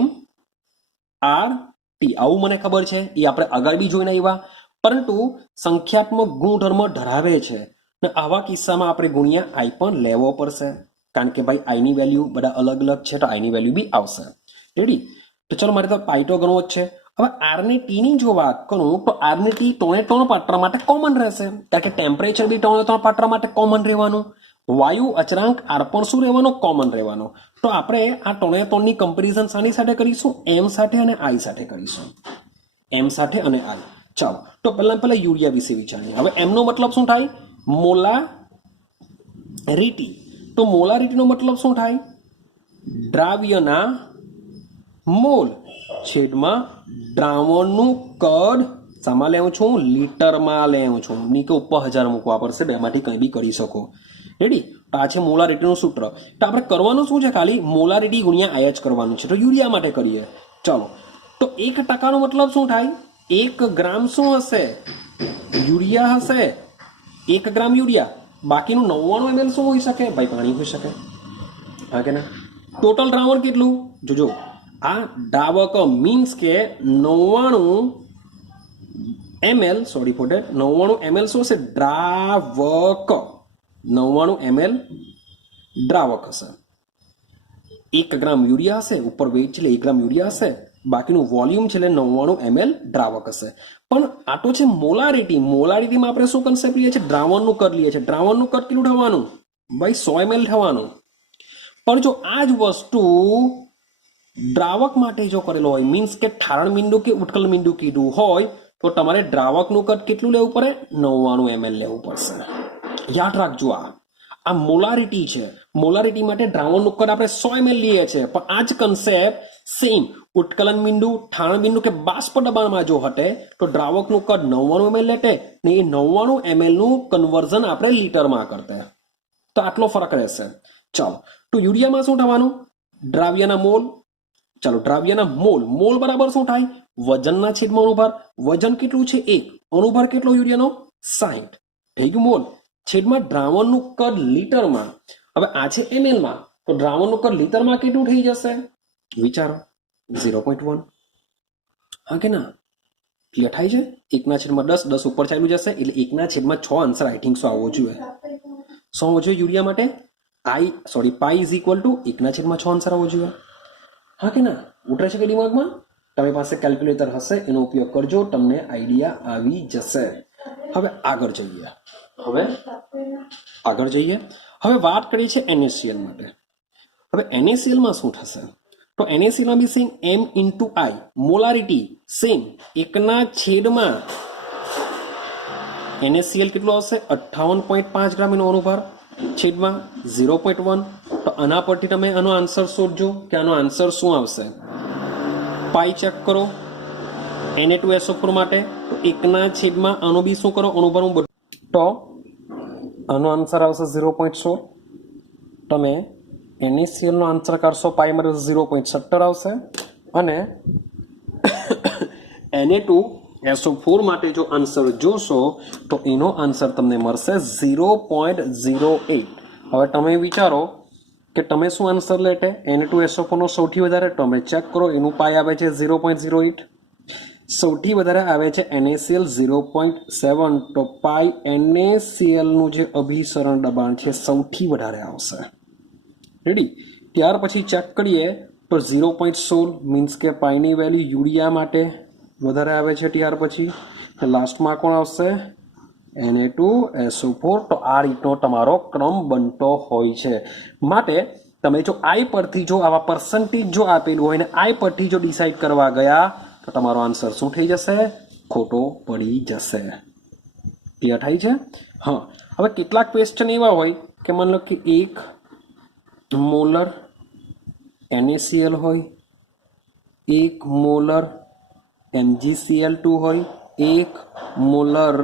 mRT. આવું મને ખબર છે, એ આપણે આગળ બી જોઈને આવ્યા, પરંતુ સંખ્યાત્મક ગુણધર્મ ધરાવે છે ને આવા કિસ્સામાં આપણે ગુણ્યા I પણ લેવો પડશે, કારણ કે ભાઈ I ની વેલ્યુ બધા અલગ અલગ છે તો I ની વેલ્યુ બી આવશે. રેડી? તો ચલો મારે તો પાઈ તો ગણવો જ છે. હવે R ને T ની જો વાત કરું તો R ને T 3 પાત્ર માટે કોમન રહેશે, કારણ કે ટેમ્પરેચર બી 3 પાત્ર માટે કોમન રહેવાનું, વાયુ અચળાંક R પણ શું રહેવાનો? કોમન રહેવાનો. તો આપણે આ 3 ની કમ્પેરિઝન શાની સાથે કરીશું? M સાથે અને I સાથે કરીશું. M સાથે અને I. ચાલો તો પહેલા યુરિયા વિશે વિચારીએ. હવે M નો મતલબ શું થાય? મોલારિટી. તો મોલારિટીનો મતલબ શું થાય? દ્રાવ્યના મોલ છેદમાં દ્રાવણનું કદ. શામાં લેવું છું? લીટરમાં લેવું છું. ની કે ઉપર 1000 મૂકવા પડશે, બેમાંથી કંઈ બી કરી શકો. રેડી? તો આ છે મોલારિટીનું સૂત્ર. તો આપણે કરવાનું શું છે? ખાલી મોલારિટી ગુણ્યા I જ કરવાનું છે. તો યુરિયા માટે કરીએ. ચાલો તો 1% નો મતલબ શું થાય? 1 ગ્રામ શું હશે? યુરિયા હશે. 1 ગ્રામ યુરિયા. બાકીનું 99 ml શું હોઈ શકે? ભાઈ પાણી હોઈ શકે. હા કે ના? ટોટલ દ્રાવણ કેટલું? જોજો, આ દ્રાવક મીન્સ કે 99 ml, sorry for that, 99 ml શું હશે? દ્રાવક. 99 ml દ્રાવક હશે. 1 ગ્રામ યુરિયા હશે, ઉપર વેઇટ છે 1 ગ્રામ યુરિયા હશે, બાકીનું વોલ્યુમ છે 99 ml દ્રાવક હશે. પણ આ તો છે મોલારિટી. મોલારિટીમાં આપણે શું કન્સેપ્ટ લઈએ છીએ? દ્રાવણનું કદ લઈએ છીએ. દ્રાવણનું કદ કેટલું થવાનું? ભાઈ 100 ml થવાનું. પણ જો આ જ વસ્તુ દ્રાવક માટે જો કરેલો હોય, મીન્સ કે ઠારણ બિંદુ કે ઉત્કલન બિંદુ કીધું હોય, તો તમારે દ્રાવકનું કદ કેટલું લેવું પડે? 99 ml લેવું પડશે. યાદ રાખજો આ મોલારિટી છે. મોલારિટી માટે દ્રાવણનું કદ આપણે 100 ml લઈએ છીએ, પણ આ જ કન્સેપ્ટ સેમ ઉત્કલન બિંદુ, ઠારણ બિંદુ કે બાષ્પ દબાણમાં જો હટે તો દ્રાવકનું કદ 99 ml લેટે ને એ 99 ml નું કન્વર્ઝન આપણે લીટરમાં કરતે. તો આટલો ફરક રહેશે. ચાલો, તો યુરિયામાં શું થવાનું? દ્રાવ્યના મોલ. ચાલો, દ્રાવ્યના મોલ. મોલ બરાબર શું થાય? વજનના છેદમાં અનુભાર. વજન કેટલું છે? 1. અનુભાર કેટલો યુરિયાનો? 60. થઈ ગયું મોલ. છેદમાં દ્રાવણનું કદ લીટરમાં. હવે આ છે ml માં, તો દ્રાવણનું કદ લીટરમાં કેટલું થઈ જશે? વિચારો. 0.1. હા કે ના? ક્લિયર થાય છે? 1/10, 10 ઉપર ચાલ્યું જશે એટલે 1/6 આન્સર આઈ થિંક સો આવવો જોઈએ. શું આવવો જોઈએ યુરિયા માટે? પાઈ ઇઝ ઇક્વલ ટુ 1/6 આન્સર આવવો જોઈએ. હા કે ના? ઉતરે છે કે દિમાગમાં? તમારી પાસે કેલ્ક્યુલેટર હશે, એનો ઉપયોગ કરજો, તમને આઈડિયા આવી જશે. હવે આગળ જઈએ. હવે વાત કરીએ છીએ NaCl માટે. હવે NaCl માં શું થશે? તો NaCl માં બી same M into I, molarity same 1/6. NaCl કેટલો આવશે? 58.5 ગ્રામ એનો અનુભાર છેદમાં 0.1. તો આના પરથી તમે આનો આન્સર શોધજો કે આનો આન્સર શું આવશે. પાઈ ચેક કરો Na2SO4 માટે, તો 1/6 આનો બી શું કરો? અનુભાર તો આનો આન્સર આવશે 0.16. તમે NaCl નો આન્સર કાઢશો પાઈ માટે 0.17 આવશે, અને Na2SO4 માટે જો આન્સર જોશો તો એનો આન્સર તમને મળશે 0.08. હવે તમે વિચારો કે તમે શું આન્સર લેટે? Na2SO4 નો સૌથી વધારે, તમે ચેક કરો, એનું પાઈ આવે છે 0.08. સૌથી વધારે આવે છે NaCl 0.7. તો પાઈ NaCl નું જે અભિસરણ દબાણ છે સૌથી વધારે આવશે. રેડી? ત્યાર પછી ચેક કરીએ તો 0.16 મીન્સ કે પાઈની વેલ્યુ યુરિયા માટે વધારે આવે છે. ત્યાર પછી લાસ્ટમાં કોણ આવશે? Na2SO4. તો આ રીતનો તમારો ક્રમ બનતો હોય છે. માટે તમે જો આઈ પરથી જો આવા પર્સન્ટેજ જો આપેલું હોય ને આઈ પરથી જો ડિસાઈડ કરવા ગયા તો તમારો આન્સર શું થઈ જશે? ખોટો પડી જશે. ક્લિયર થાય છે? હા. હવે કેટલાક ક્વેશ્ચન એવા હોય કે માની લો કે 1 મોલર NaCl હોય, 1 મોલર MgCl2 હોય, 1 મોલર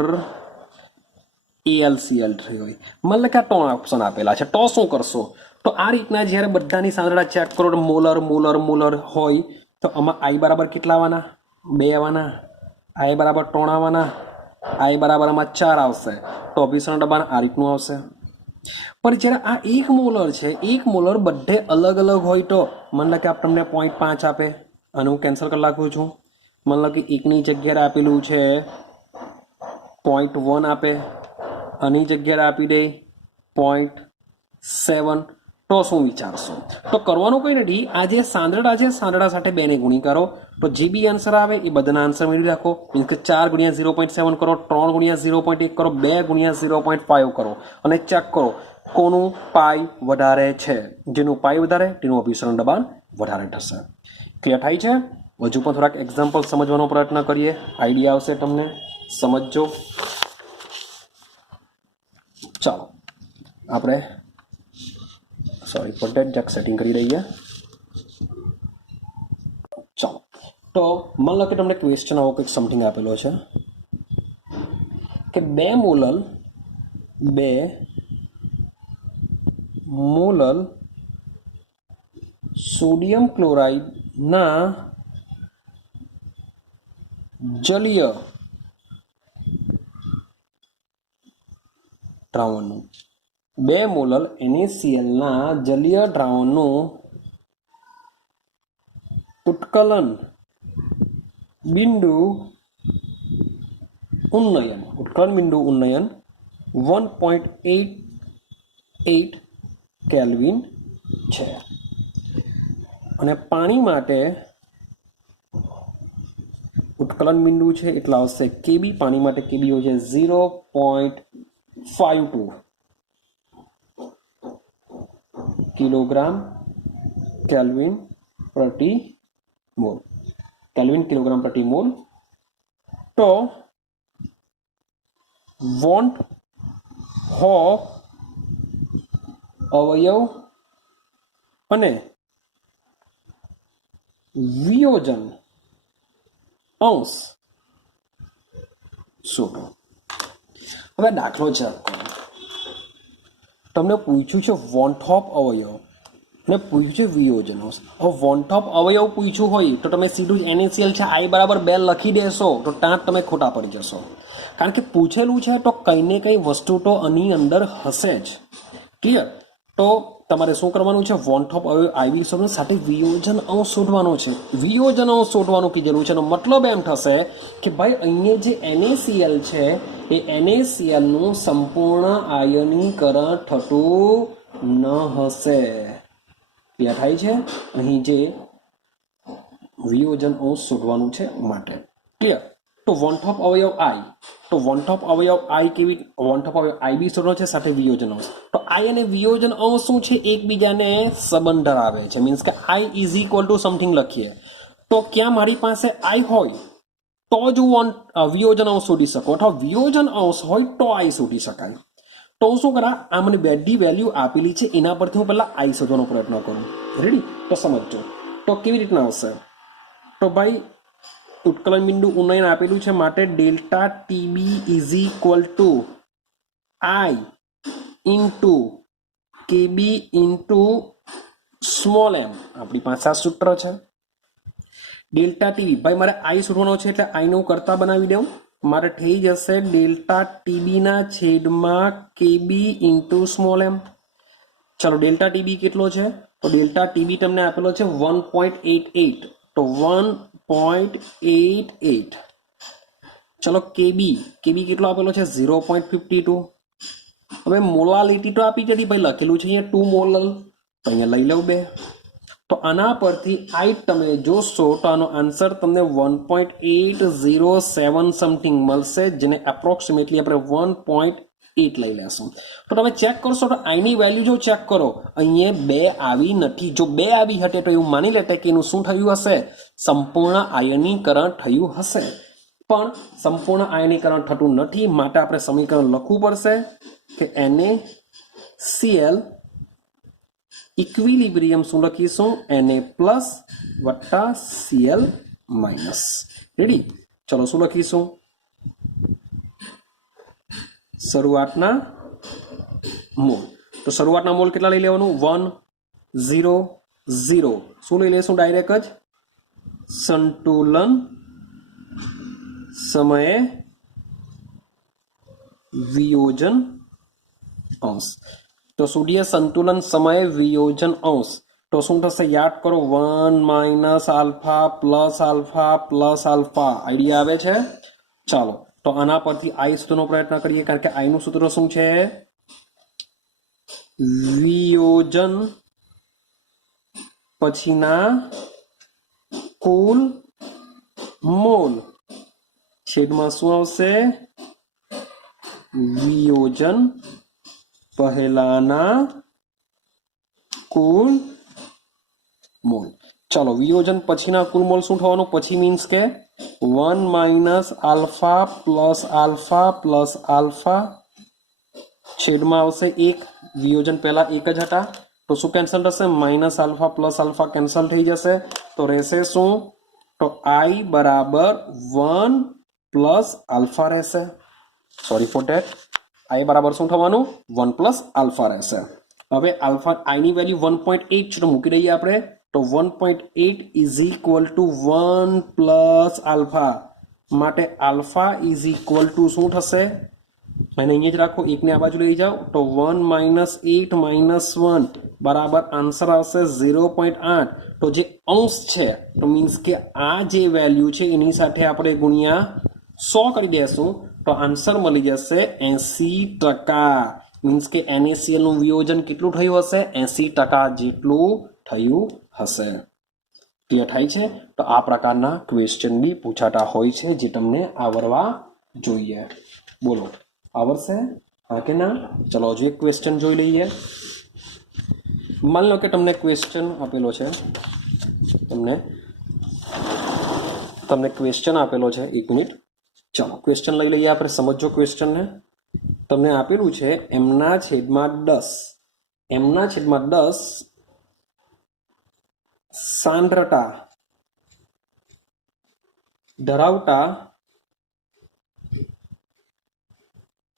AlCl3 હોય. મતલબ કે આ 3 ઓપ્શન આપેલા છે. તો શું કરશો? તો આ રીતના જ્યારે બધાની સાંદ્રતા ચેક કરો તો મોલર મોલર મોલર હોય તો આમાં I બરાબર કેટલા આવવાના? 2 આવવાના. I બરાબર 3 આવવાના. I બરાબર આમાં 4 આવશે. તો અભિસરણ દબાણ આ રીતનું આવશે. પણ જ્યારે આ 1 મોલર છે, 1 મોલર બધે અલગ અલગ હોય તો મને કે તમને 0.5 આપે, અને હું કેન્સલ કરી નાખું છું. મને કે 1ની જગ્યાએ આપેલું છે 0.1 આપે, આની જગ્યાએ આપી દે 0.7. તો શું વિચારશો? તો કરવાનું કંઈ નથી. આ જે સાંદ્રતા છે, સાંદ્રતા સાથે 2 ને ગુણી કરો તો જે બી આન્સર આવે એ બધાના આન્સર મેળવી રાખો. મીન્સ કે 4 × 0.7 કરો, 3 × 0.1 કરો, 2 × 0.5 કરો, અને ચેક કરો કોનું પાઈ વધારે છે. જેનું પાઈ વધારે તેનું અભિસરણ દબાણ વધારે થશે. ક્લિયર થાય છે? હજુ પણ થોડાક એક્ઝામ્પલ સમજવાનો પ્રયત્ન કરીએ, આઈડિયા આવશે તમને. સમજજો. ચાલો આપણે પોટેટ સેટિંગ કરી દઈએ. ચાલો, તો માન લો કે તમને ક્વેશ્ચન આવો કંઈક સમથિંગ આપેલો છે કે 2 મોલર સોડિયમ ક્લોરાઇડના જલીય દ્રાવણનું 2 મોલર NaCl ના જલીય દ્રાવણનું ઉત્કલન બિંદુ ઉન્નયન 1.88 કેલ્વિન છે. અને પાણી માટે ઉત્કલન બિંદુ છે એટલે આવશે Kb. પાણી માટે Kb હોય છે 0.52 કિલોગ્રામ કેલ્વિન પ્રતિ મોલ. કિલોગ્રામ પ્રતિ મોલ. તો વોન્ટ ઓફ અવયવ અને વિયોજન અંશ શોધો. હવે દાખલો ચેક કરો. તમને પૂછ્યું છે વોન્ટ ઓફ અવયવ અને પૂછ્યું છે વિયોજન અંશ. હવે વોન્ટ ઓફ અવયવ પૂછ્યું હોય તો તમે સીધું જ NaCl છે I બરાબર 2 લખી દેશો તો ત્યાં તમે ખોટા પડી જશો, કારણ કે પૂછેલું છે તો કંઈ ને કંઈ વસ્તુ તો આની અંદર હશે જ. ક્લિયર? તો તમારે શું કરવાનું છે? વોન્ટ ઓફ અવયવ IV શોધવાનું, સાથે વિયોજન અંશ શોધવાનો છે. વિયોજન અંશ શોધવાનું કીધેલું છે એનો મતલબ એમ થશે કે ભાઈ અહીંયા જે NaCl છે એ NaCl નું સંપૂર્ણ આયનીકરણ થતું ન હશે. ક્લિયર થાય છે? અહીં જે વિયોજન અંશ શોધવાનું છે માટે. ક્લિયર? તો વોન્ટ ઓફ અવયવ I, તો વોન્ટ ઓફ અવયવ I કેવી, વોન્ટ ઓફ અવયવ IB શોધવાનો છે સાથે વિયોજન અંશ. તો I અને વિયોજન અંશ શું છે? એકબીજાને સંબંધ ધરાવે છે. મીન્સ કે I is equal two something લખીએ તો ક્યાં મારી પાસે I હોય તો જ હું વિયોજન અંશ શોધી શકું, અથવા વિયોજન અંશ હોય તો I શોધી શકાય. તો હું શું કરા, આ મને બેડી વેલ્યુ આપેલી છે એના પરથી હું પહેલા I શોધવાનો પ્રયત્ન કરું. રેડી? તો સમજો તો કેવી રીતના આવશે. તો ભાઈ ઉત્કલન બિંદુ ઉન્નયન આપેલું છે માટે delta TB is equal two I into KB into small m. આપણી પાસે આ સૂત્ર છે. ડેલ્ટા TB ભાઈ મારે I શોધવાનો છે એટલે I નું કરતા બનાવી દઉં. મારે થઈ જશે ડેલ્ટા TB ના છેદમાં KB ઇન્ટુ સ્મોલ m. ચલો ડેલ્ટા TB કેટલો છે? તો ડેલ્ટા TB તમને આપેલો છે 1.88. તો 1.88. ચલો KB કેટલો આપેલો છે? 0.52. હવે મોલાલિટી તો આપી દીધી ભાઈ, લખેલું છે અહીંયા 2 મોલલ, તો અહીંયા લઈ લઉં 2. તો આના પરથી I તમે જોશો તો આનો આન્સર તમને 1.807 સમથિંગ મળશે, જેને એપ્રોક્સિમેટલી આપણે 1.8 લઈ લેશું. તો તમે ચેક કરશો તો I ની વેલ્યુ જો ચેક કરો અહીંયા 2 આવી નથી. જો 2 આવી હતે તો એવું માની લેતે કે એનું શું થયું હશે? સંપૂર્ણ આયનીકરણ થયું હશે. પણ સંપૂર્ણ આયનીકરણ થતું નથી માટે આપણે સમીકરણ લખવું પડશે કે NaCl ઇક્વિલિબ્રિયમ શું લખીશું? Na પ્લસ વત્તા Cl માઇનસ. રેડી? ચલો શું લખીશું? શરૂઆતના મોલ. તો શરૂઆતના મોલ કેટલા લઈ લેવાનું? 1 0 0. શું લઈ લેશું? ડાયરેક્ટ જ સંતુલન સમયે વિયોજન અંશ. તો શોધીએ સંતુલન સમયે વિયોજન અંશ. તો શું થશે? યાદ કરો 1 minus alpha plus alpha plus alpha. Idea આવે છે? ચાલો તો આના પરથી I શોધવાનો પ્રયત્ન કરીએ, કારણ કે I નું સૂત્ર શું છે? વિયોજન પછીના કુલ મોલ છેદમાં શું આવશે? વિયોજન પહેલાના કુલ મોલ. ચાલો વિયોજન પછીના કુલ મોલ શું થવાનું? પછી મીન્સ કે 1 માઇનસ આલ્ફા પ્લસ આલ્ફા છેદમાં આવશે 1. વિયોજન પહેલા 1 જ હતા તો શું કેન્સલ થશે? Minus alpha plus alpha cancel થઈ જશે. તો રહેશે શું? તો I બરાબર 1 પ્લસ આલ્ફા રહેશે. Sorry for that. I બરાબર શું થવાનું? 1 પ્લસ આલ્ફા રહેશે. હવે આલ્ફા I ની વેલ્યુ 1.8 છે તો મૂકી દઈએ આપણે. તો 1.8 is equal to 1 plus alpha માટે આલ્ફા ઇઝ ઇક્વલ ટુ શું થશે? અને અહીંયા જ રાખો, 1 ને આ બાજુ લઈ જાઓ તો 1 માઇનસ 8 માઇનસ 1 બરાબર આન્સર આવશે 0.8. તો જે અંશ છે તો મીન્સ કે આ જે વેલ્યુ છે એની સાથે આપણે ગુણ્યા 100 કરી દેશું તો આન્સર મળી જશે 80%. મીન્સ કે NaCl નું વિયોજન કેટલું થયું હશે? 80% જેટલું થયું હશે. ક્લિયર થાય છે? તો આ પ્રકારના ક્વેશ્ચન બી પૂછાતા હોય છે જે તમને આવડવા જોઈએ. બોલો આવડશે? હા કે ના? ચલો હજુ એક ક્વેશ્ચન જોઈ લઈએ. માની લો કે તમને ક્વેશ્ચન આપેલો છે, તમને ક્વેશ્ચન આપેલો છે. 1 મિનિટ. ચલો ક્વેશ્ચન લઈ લઈએ આપણે. સમજો ક્વેશ્ચનને. તમને આપેલું છે m/10 m/10 સાંદ્રતા ધરાવતા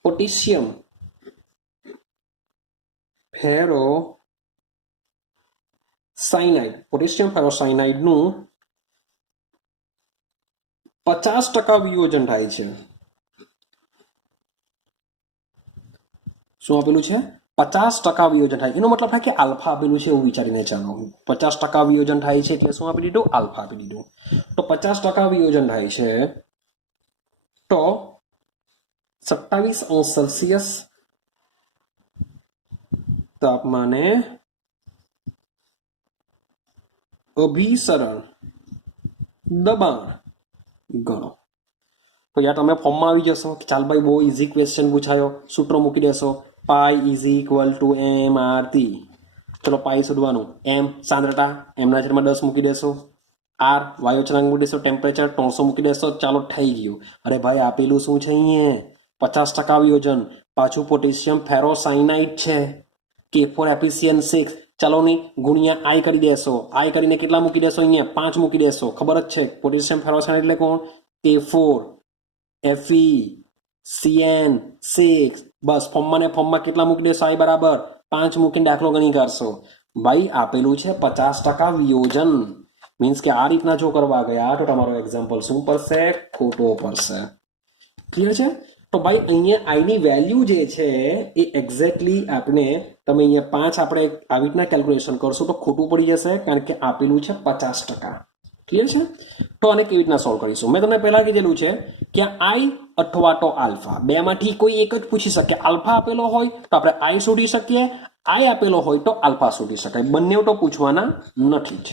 પોટેશિયમ ફેરોસાયનાઇડ પોટેશિયમ ફેરોસાયનાઇડનું 50% વિયોજન થાય છે. શું આપેલું છે? 50% વિયોજન થાય. એનો મતલબ થાય કે આલ્ફા આપેલું છે એવું વિચારીને ચાલો. 50% વિયોજન થાય છે એટલે શું આપી દીધું? આલ્ફા આપી દીધું. તો 50% વિયોજન થાય છે તો 27°C તાપમાને અભિસરણ દબાણ ગણો. તો યાર તમે ફોર્મમાં આવી જશો કે ચાલ ભાઈ બહુ ઇઝી ક્વેશ્ચન પૂછાયો, સૂત્ર મૂકી દેશો પાઈ = mRT. ચલો પાઈ શોધવાનું. એમ સાંદ્રતા, m/10 મૂકી દેશો. આર વાયુ ચલાંક મૂકી દેશો. ટેમ્પરેચર 300 મૂકી દેશો. ચાલો થઈ ગયું. અરે ભાઈ આપેલું શું છે અહીંયા? 50% વિયોજન, પાછું પોટેશિયમ ફેરોસાયનાઇડ છે, K4 ચાલો ની ગુણ્યા આઈ કરી દેશો. આઈ કરીને કેટલા મૂકી દેશો? અહીંયા 5 મૂકી દેશો. ખબર જ છે પોટેશિયમ ફેરોસાયનાઇડ એટલે કોણ? K4 FeCN6. બસ ફોર્મમાં કેટલા મૂકી દેશો? આઈ બરાબર 5 મૂકીને દાખલો ગણી કાઢશો. ભાઈ આપેલું છે 50% વિયોજન. મીન્સ કે આ રીતના જો કરવા ગયા તો તમારો એક્ઝામ્પલ શું પડશે? ખોટો પડશે. ક્લિયર છે? તો ભાઈ અહીંયા આઈ ની વેલ્યુ જે છે એ એક્ઝેક્ટલી આપણે તમે અહીંયા 5 આપણે આવી રીતના કેલ્ક્યુલેશન કરશો તો ખોટું પડી જશે, કારણ કે આપેલું છે 50%. ક્લિયર છે? તો આને કેવી રીતના સોલ્વ કરીશું? મેં તમને પહેલા કીધેલું છે કે આઈ અથવા તો આલ્ફા બેમાંથી કોઈ એક જ પૂછી શકે. આલ્ફા આપેલો હોય તો આપણે આઈ શોધી શકીએ, આઈ આપેલો હોય તો આલ્ફા શોધી શકાય. બંને તો પૂછવાના નથી જ.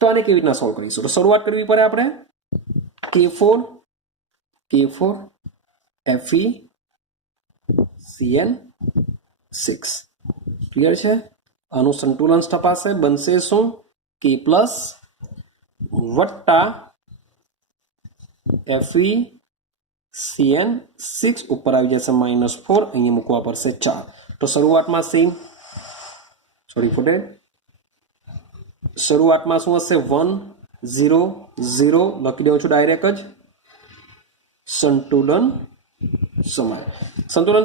તો આને કેવી રીતના સોલ્વ કરીશું? તો શરૂઆત કરવી પડે આપણે K4 FeCN6. ક્લિયર છે? આનું સંતુલન તપાસે બનશે શું? K+ વત્તા FeCN6 ઉપર આવી જશે -4, અહીંયા મૂકવા પડશે 4. તો શરૂઆતમાં શરૂઆતમાં શું હશે? 1 0 0 લખી દઉં છું ડાયરેક્ટ જ. સંતુલન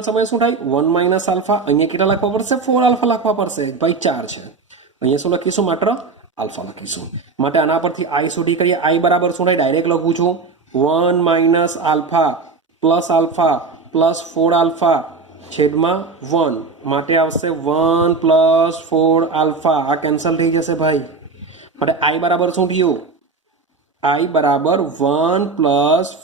સમય શું થાય? 1 - આલ્ફા. અહીંયા કેટલા લખવા પડશે? 4 આલ્ફા લખવા પડશે. ભાઈ 4 છે. અહીંયા શું લખીશું? માત્ર આલ્ફા લખીશું. માટે આના પરથી આઈ શોધી કરીએ. આઈ બરાબર શું થાય? ડાયરેક્ટ લખું છું 1 - આલ્ફા પ્લસ 4 આલ્ફા છેદમાં 1. માટે આવશે 1 + 4 આલ્ફા. આ કેન્સલ થઈ જશે ભાઈ. માટે આઈ બરાબર શું થયું? આઈ બરાબર 1 +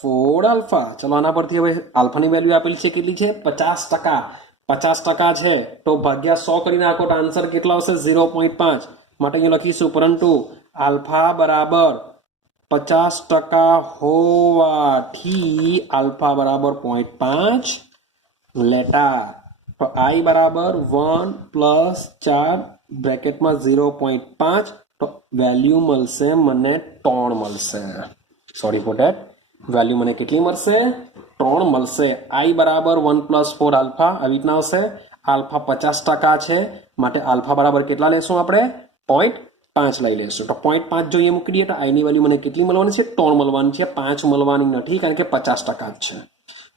4 આલ્ફા. ચલો આના પરથી હવે આલ્ફાની વેલ્યુ આપેલી છે કેટલી છે? 50%. 50% છે તો ભાગ્યા 100 કરી નાખો તો આન્સર કેટલા આવશે? 0.5. માટે અહીં લખીશું પરંતુ આલ્ફા બરાબર 50% હોવાથી આલ્ફા બરાબર 0.5 લેતા. તો આઈ બરાબર 1 + 4 બ્રેકેટમાં 0.5. તો વેલ્યુ મળશે મને 3 મળશે. Sorry for that. વેલ્યુ મને કેટલી મળશે? 3 મળશે. આઈ બરાબર 1 + 4 આલ્ફા આવી રીતના આવશે. આલ્ફા 50% છે માટે આલ્ફા બરાબર કેટલા લેશું આપણે? 0.5 લઈ લેશું. તો 0.5 જોઈએ મૂકી દઈએ તો આઈની વેલ્યુ મને કેટલી મળવાની છે? 3 મળવાની છે. 5 મળવાની નથી, કારણ કે 50% જ છે.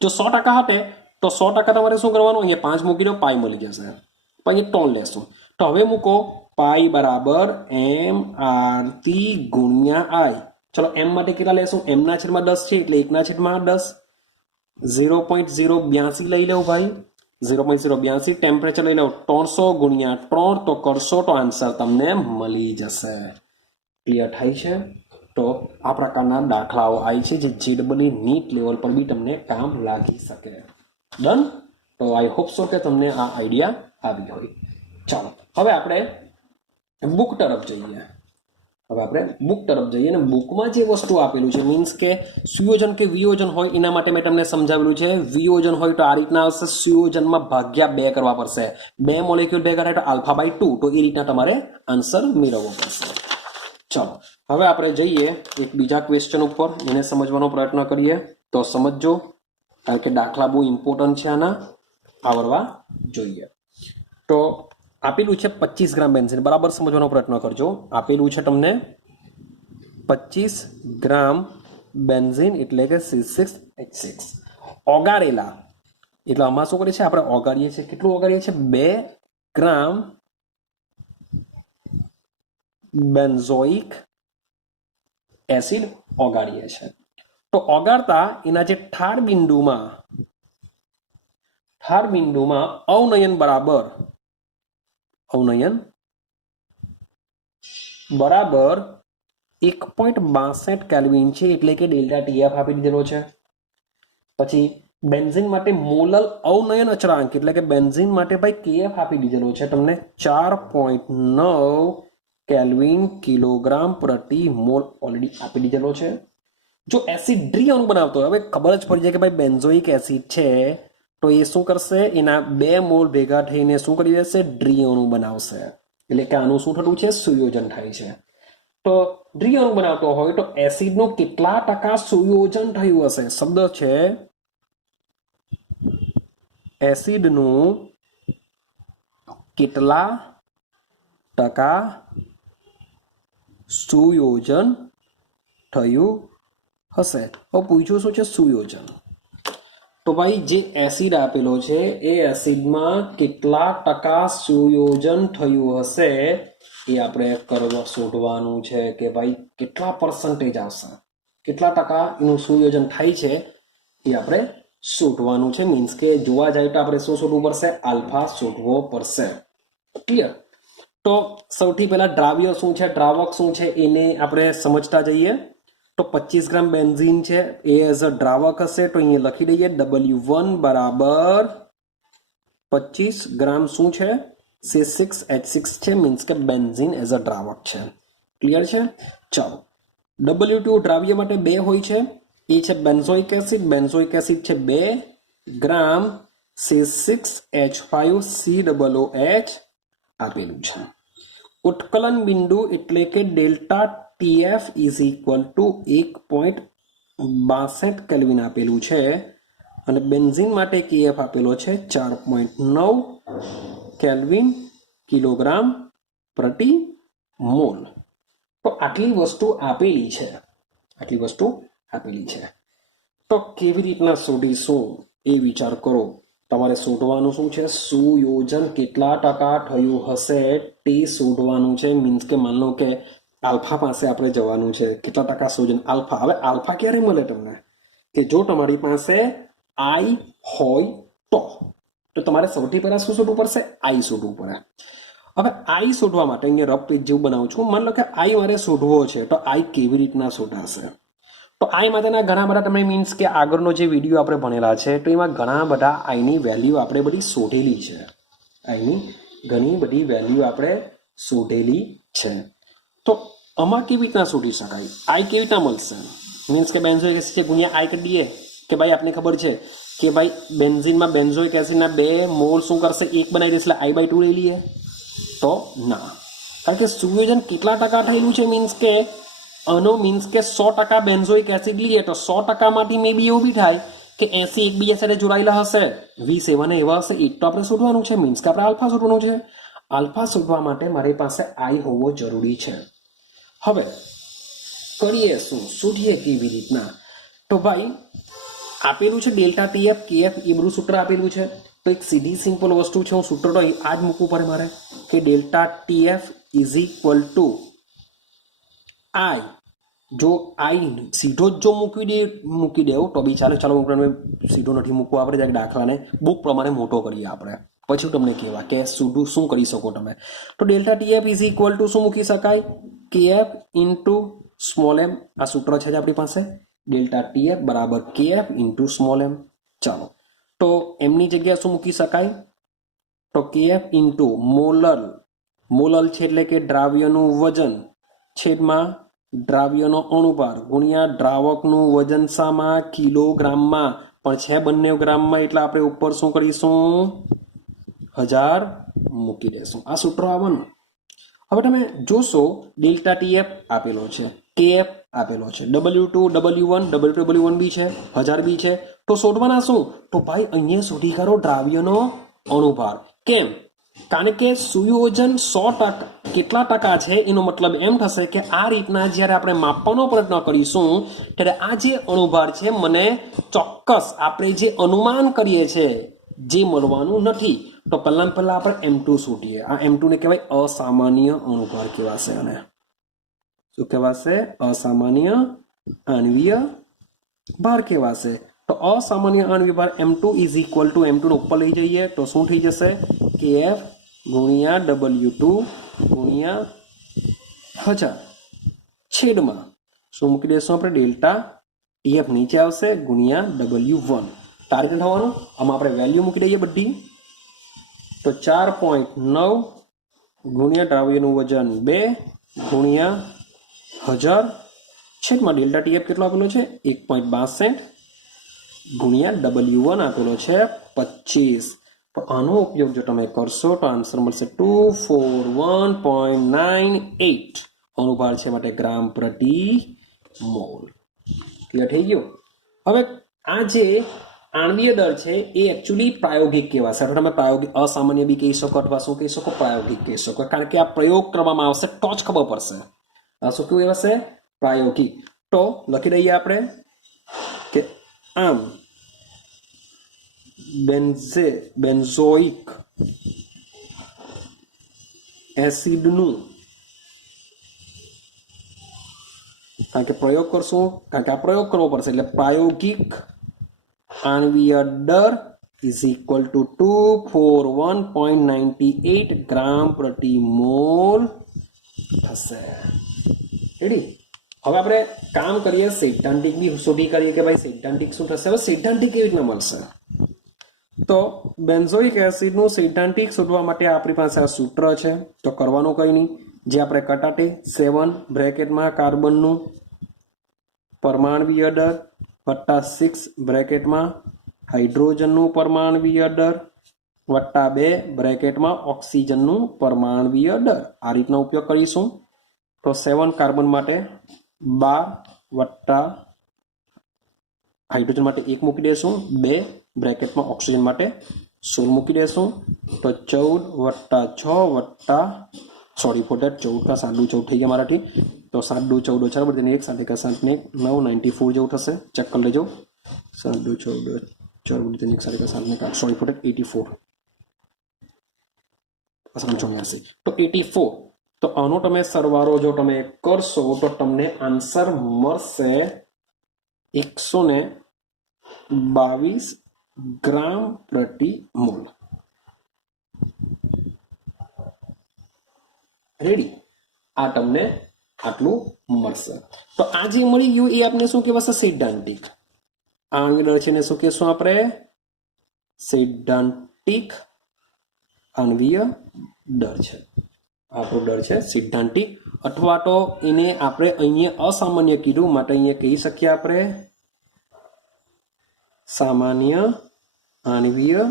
જો 100% હતે તો 100% તમારે શું કરવાનું? અહીંયા 5 મૂકી દો, પાઈ મળી જશે. પછી 3 લેશું. તો હવે મૂકો પાઈ બરાબર mRT ગુણ્યા આઈ. ચલો એમ માટે કેટલા લેશું? m/10 છે એટલે 1/10. 0.082 લઈ લેવું ભાઈ. 0.082. ટેમ્પરેચર લઈ લો 300 ગુણ્યા 3. તો કરશો તો આન્સર તમને મળી જશે. ક્લિયર થાય છે? તો આ પ્રકારના દાખલાઓ આવી છે જે JEE નીટ લેવલ પર બી તમને કામ લાગી શકે. ડન? તો આઈ હોપ સો કે તમને આ આઈડિયા આવી હોય. ચાલો હવે આપણે બુક તરફ જઈએ. અને બુકમાં જે વસ્તુ આપેલું છે મીન્સ કે સુયોજન કે વિયોજન હોય એના માટે મેં તમને સમજાવેલું છે. વિયોજન હોય તો આ રીતના આવશે. સુયોજનમાં ભાગ્યા 2 કરવા પડશે. 2 મોલેક્યુલ ભેગા થાય તો α/2. તો એ રીતના તમારે આન્સર મેળવવો પડશે. ચાલો હવે આપણે જઈએ એક બીજા ક્વેશ્ચન ઉપર, એને સમજવાનો પ્રયત્ન કરીએ. તો સમજજો, કારણ કે દાખલા બહુ ઇમ્પોર્ટન્ટ છે આના. આવરવા જોઈએ. તો આપેલું છે 25 ગ્રામ બેન્ઝીન, બરાબર સમજવાનો પ્રયત્ન કરજો. આપેલું છે તમને 25 ગ્રામ બેન્ઝીન એટલે કે C6H6 ઓગાળેલા, એટલે આમાં શું કરીએ છીએ આપણે ઓગાળીએ છીએ. કેટલું ઓગાળીએ છીએ? 2 ગ્રામ બેન્ઝોઇક એસિડ ઓગાળીએ છીએ. તો ઓગાળતા એના જે ઠાર બિંદુમાં અવનયન બરાબર 1.62 કેલ્વિન છે, એટલે કે ડેલ્ટા ટીએફ આપી દીધેલો છે. પછી બેન્ઝીન માટે મોલલ અવનયન અચળાંક એટલે કે બેન્ઝીન માટે ભાઈ કેએફ આપી દીધેલો છે તમને 4.9 કેલ્વિન કિલોગ્રામ પ્રતિ મોલ ઓલરેડી આપી દીધેલો છે. જો એસિડ ડ્રી અણુ બનાવતો હોય, હવે ખબર જ પડી જાય કે ભાઈ બેન્ઝોઇક એસિડ છે, તો એ શું કરશે? એના 2 મોલ ભેગા થઈને શું કરી દેશે? ડ્રી અણુ બનાવશે. એટલે કે આનું શું થતું છે? સુયોજન થાય છે. તો ડ્રી અણુ બનાવતો હોય તો એસિડનું કેટલા ટકા સુયોજન થયું હશે? શબ્દ છે એસિડનું કેટલા ટકા સુયોજન થયું હશે. હવે પૂછ્યું શું છે? સુયોજન. તો ભાઈ જે એસિડ આપેલો છે એ એસિડમાં કેટલા ટકા સુયોજન થયું હશે એ આપણે શોધવાનું છે કે ભાઈ કેટલા પર્સન્ટેજ આવશે, કેટલા ટકા એનું સુયોજન થાય છે એ આપણે શોધવાનું છે. મીન્સ કે જોવા જાય તો આપણે શું શોધવું પડશે? આલ્ફા શોધવો પડશે. ક્લિયર? તો સૌથી પહેલા દ્રાવ્ય શું છે, દ્રાવક શું છે એને આપણે સમજતા જઈએ. તો 25 ગ્રામ બેન્ઝીન છે એ એઝ અ દ્રાવક હશે, તો અહીંયા લખી દઈએ W1 બરાબર 25 ગ્રામ શું છે? C6H6 છે, મીન્સ કે બેન્ઝીન એઝ અ દ્રાવક છે. ક્લિયર છે? ચાલો, W2 દ્રાવ્ય માટે 2 હોય છે, એ છે બેન્ઝોઇક એસિડ. બેન્ઝોઇક એસિડ છે 2 ગ્રામ C6H5COOH આપેલું છે. ઉત્કલન બિંદુ એટલે કે delta T F is equal two 1.62 kelvin આપેલું છે, અને બેન્ઝીન માટે કેએફ આપેલો છે 4.9 કેલ્વિન કિલોગ્રામ પ્રતિ મોલ. તો આટલી વસ્તુ આપેલી છે. તો કેવી રીતના શોધીશું એ વિચાર કરો. તમારે શોધવાનું શું છે? સુયોજન કેટલા ટકા થયું હશે તે શોધવાનું છે. મીન્સ કે માન લો કે આલ્ફા પાસે આપણે જવાનું છે, કેટલા ટકા સુયોજન આલ્ફા. હવે આલ્ફા ક્યારે મળે તમને? કે જો તમારી પાસે આઈ હોય તો તમારે સૌથી પહેલા શું શોધવું પડશે? આઈ શોધવું પડે. હવે આઈ શોધવા માટે અહીંયા રફ પેજ જેવું બનાવું છું. માન લો કે આઈ મારે શોધવો છે, તો આઈ કેવી રીતના શોધાશે? તો આઈ માટેના ઘણા બધા તમે મીન્સ કે આગળનો જે વિડીયો આપણે ભણેલા છે તો એમાં ઘણા બધા આઈની વેલ્યુ આપણે બધી શોધેલી છે. આઈની ઘણી બધી વેલ્યુ આપણે શોધેલી છે. તો આમાં કેવી રીતના શોધી શકાય? આઈ કેવી રીતના મળશે? મીન્સ કે બેન્ઝોઇક એસિડ છે ગુણ્યા આઈ કરી દઈએ કે ભાઈ આપને ખબર છે કે ભાઈ બેન્ઝીનમાં બેન્ઝોઇક એસિડના 2 મોલ શું કરશે? 1 બનાવી દેશે, એટલે I/2 લઈ લઈએ. તો ના, કારણ કે સુયોજન કેટલા ટકા થયેલું છે? મીન્સ કે આનો મીન્સ કે 100% બેન્ઝોઇક એસિડ લઈએ તો 100% માંથી મે બી એવું બી થાય કે 80 એકબીજા સાથે જોડાયેલા હશે, 20 એવા ને એવા હશે. એ તો આપણે શોધવાનું છે. મીન્સ કે આપણે આલ્ફા શોધવાનું છે. આલ્ફા શોધવા માટે મારી પાસે આઈ હોવો જરૂરી છે. હવે કરીએ શું? શોધીએ કેવી રીતના? તો ભાઈ આપેલું છે ડેલ્ટા ટીએફ કેએફ એ બધું સૂત્ર આપેલું છે. તો એક સીધી સિમ્પલ વસ્તુ છે, હું સૂત્ર તો આ જ મૂકવું પડે મારે કે delta T F is equal to I. જો આઈ સીધો જ જો મૂકી દેવું તો બી ચાલો સીધો નથી મૂકવો. આપણે દાખલાને બુક પ્રમાણે મોટો કરીએ આપણે, પછી તમને કહેવા કે શું કરી શકો તમે. તો delta T F is equal two શું મૂકી શકાય? કેએફ ઇન્ટુ સ્મોલ એમ. આ સૂત્ર છે જ આપણી પાસે. ડેલ્ટા ટીએફ બરાબર કેએફ ઇન્ટુ સ્મોલ એમ. ચાલો, તો એમની જગ્યાએ શું મૂકી શકાય? તો કેએફ ઇન્ટુ મોલલ છે એટલે કે દ્રાવ્યનું વજન છેદમાં દ્રાવ્યનો અણુભાર ગુણ્યા દ્રાવકનું વજન શામાં? કિલોગ્રામમાં. પણ છે બંને ગ્રામમાં, એટલે આપણે ઉપર શું કરીશું? 1000 મૂકી દેશું. આ સૂત્ર આવવાનું. હવે તમે જોશો ડેલ્ટા ટીએફ આપેલો છે, કેએફ આપેલો છે, W2 W1 W2 W1 બી છે, 1000 બી છે. તો શોધવાના શું? તો ભાઈ અહીંયા શોધી કાઢો દ્રાવ્યનો અણુભાર. કેમ? કારણ કે સુયોજન 100% કેટલા ટકા છે એનો મતલબ એમ થશે કે આ રીતના જ્યારે આપણે માપવાનો પ્રયત્ન કરીશું ત્યારે આ જે અણુભાર છે મને ચોક્કસ આપણે જે અનુમાન કરીએ છીએ જે મળવાનું નથી. તો પહેલા આપણે M2 શોધીએ. આ M2 ને કહેવાય અસામાન્ય અણુભાર કહેવાશે. અને શું કહેવાશે? અસામાન્ય આણ્વીય ભાર કહેવાશે. તો અસામાન્ય આણ્વીય ભાર M2 is equal two M2 ને ઉપર લઈ જઈએ તો શું થઈ જશે? KF ગુણ્યા W2 ગુણ્યા 1000 છેદમાં શું મૂકી દઈશું આપણે? ડેલ્ટા TF નીચે આવશે ગુણ્યા W1. ટાર્ગેટ થવાનું આમાં આપણે વેલ્યુ મૂકી દઈએ બધી. તો 4.9 ગુણ્યા દ્રાવ્યનું વજન 2 ગુણ્યા 1000 છેદમાં ડેલ્ટા TF કેટલો આપેલો છે? 1.62 ગુણ્યા W1 આપેલો છે 25. તો આનો ઉપયોગ જો તમે કરશો તો આન્સર મળશે 241.98 અણુભાર છે માટે ગ્રામ પ્રતિ મોલ. ક્લિયર થઈ ગયું? હવે આ જે આણ્વીય દર છે એ એકચ્યુઅલી પ્રાયોગિક કહેવાશે. તમે પ્રાયોગિક અસામાન્ય બી કહી શકો અથવા શું કહી શકો? પ્રાયોગિક કહી શકો. કારણ કે આ પ્રયોગ કરવામાં આવશે તો જ ખબર પડશે. આ શું કેવું હશે? પ્રાયોગિક. તો લખી દઈએ આપણે કે આમ બેન્ઝોઇક એસિડનું, કારણ કે પ્રયોગ કરશું, કારણ કે આ પ્રયોગ કરવો પડશે એટલે પ્રાયોગિક આણ્વીય દર ઇઝ ઇક્વલ ટુ 241.98 ગ્રામ પ્રતિ મોલ થશે. રેડી? હવે આપણે કામ કરીએ સૈદ્ધાંતિક બી શોધી કરીએ કે ભાઈ સૈદ્ધાંતિક શું થશે. હવે સૈદ્ધાંતિક કેવી રીતના મળશે? તો બેન્ઝોઇક એસિડનું સૈદ્ધાંતિક શોધવા માટે આપણી પાસે આ સૂત્ર છે. તો કરવાનું કંઈ નહીં, જે આપણે કટાટે 7 બ્રેકેટમાં કાર્બનનું પરમાણવીય દર વત્તા 6 બ્રેકેટમાં હાઇડ્રોજનનું પરમાણવીય દર વત્તા 2 બ્રેકેટમાં ઓક્સિજનનું પરમાણવીય દર આ રીતનો ઉપયોગ કરીશું. તો 7 કાર્બન માટે 12 વત્તા હાઇડ્રોજન માટે 1 મૂકી દઈશું, 2 બ્રેકેટમાં ઓક્સિજન માટે 16 મૂકી દઈશું. તો 14 વત્તા 6 વત્તા સોરી ફોર દેટ 14 का 7 14 થઈ ગયા મારાથી. તો 7 14 4 બધી 1 7 1 7 9 94 જેવું થશે. ચેક કરી લેજો. 7 14 4 બધી 1 7 1 7 સોરી ફોર દેટ 84 તો 84. તો આનો તમે સરવાળો જો તમે કરશો તો તમને આન્સર મળશે 122 ગ્રામ પ્રતિ મોલ. રેડી? આ તમને આટલું મળશે. તો આ જે મળી ગયું એ આપણે શું કહેવાશે? સૈદ્ધાંતિક આણ્વીય દર છે ને શું કહેશું આપણે? સૈદ્ધાંતિક આણ્વીય દર છે. આપણો દર છે સૈદ્ધાંતિક, અથવા તો એને આપણે અહીંયા અસામાન્ય કીધું માટે અહીંયા કહી શકીએ આપણે સામાન્ય આણ્વીય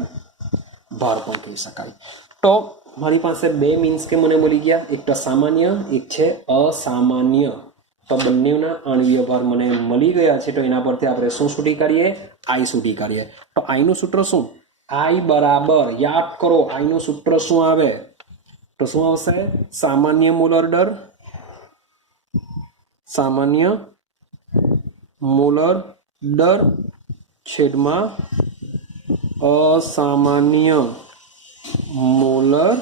ભાર પણ કહી શકાય. તો મારી પાસે બે મીન્સ કે મને મળી ગયા, એક તો સામાન્ય, એક છે અસામાન્ય. તો બંનેના આણ્વીય ભાર મને મળી ગયા છે. તો એના પરથી આપણે શું શોધી કાઢીએ? આઈ શોધી કાઢીએ. તો આઈનું સૂત્ર શું? આઈ બરાબર યાદ કરો, આઈનું સૂત્ર શું આવે? તો શું આવશે? સામાન્ય મોલર દર, સામાન્ય મોલર દર છેદમાં અસામાન્ય મોલર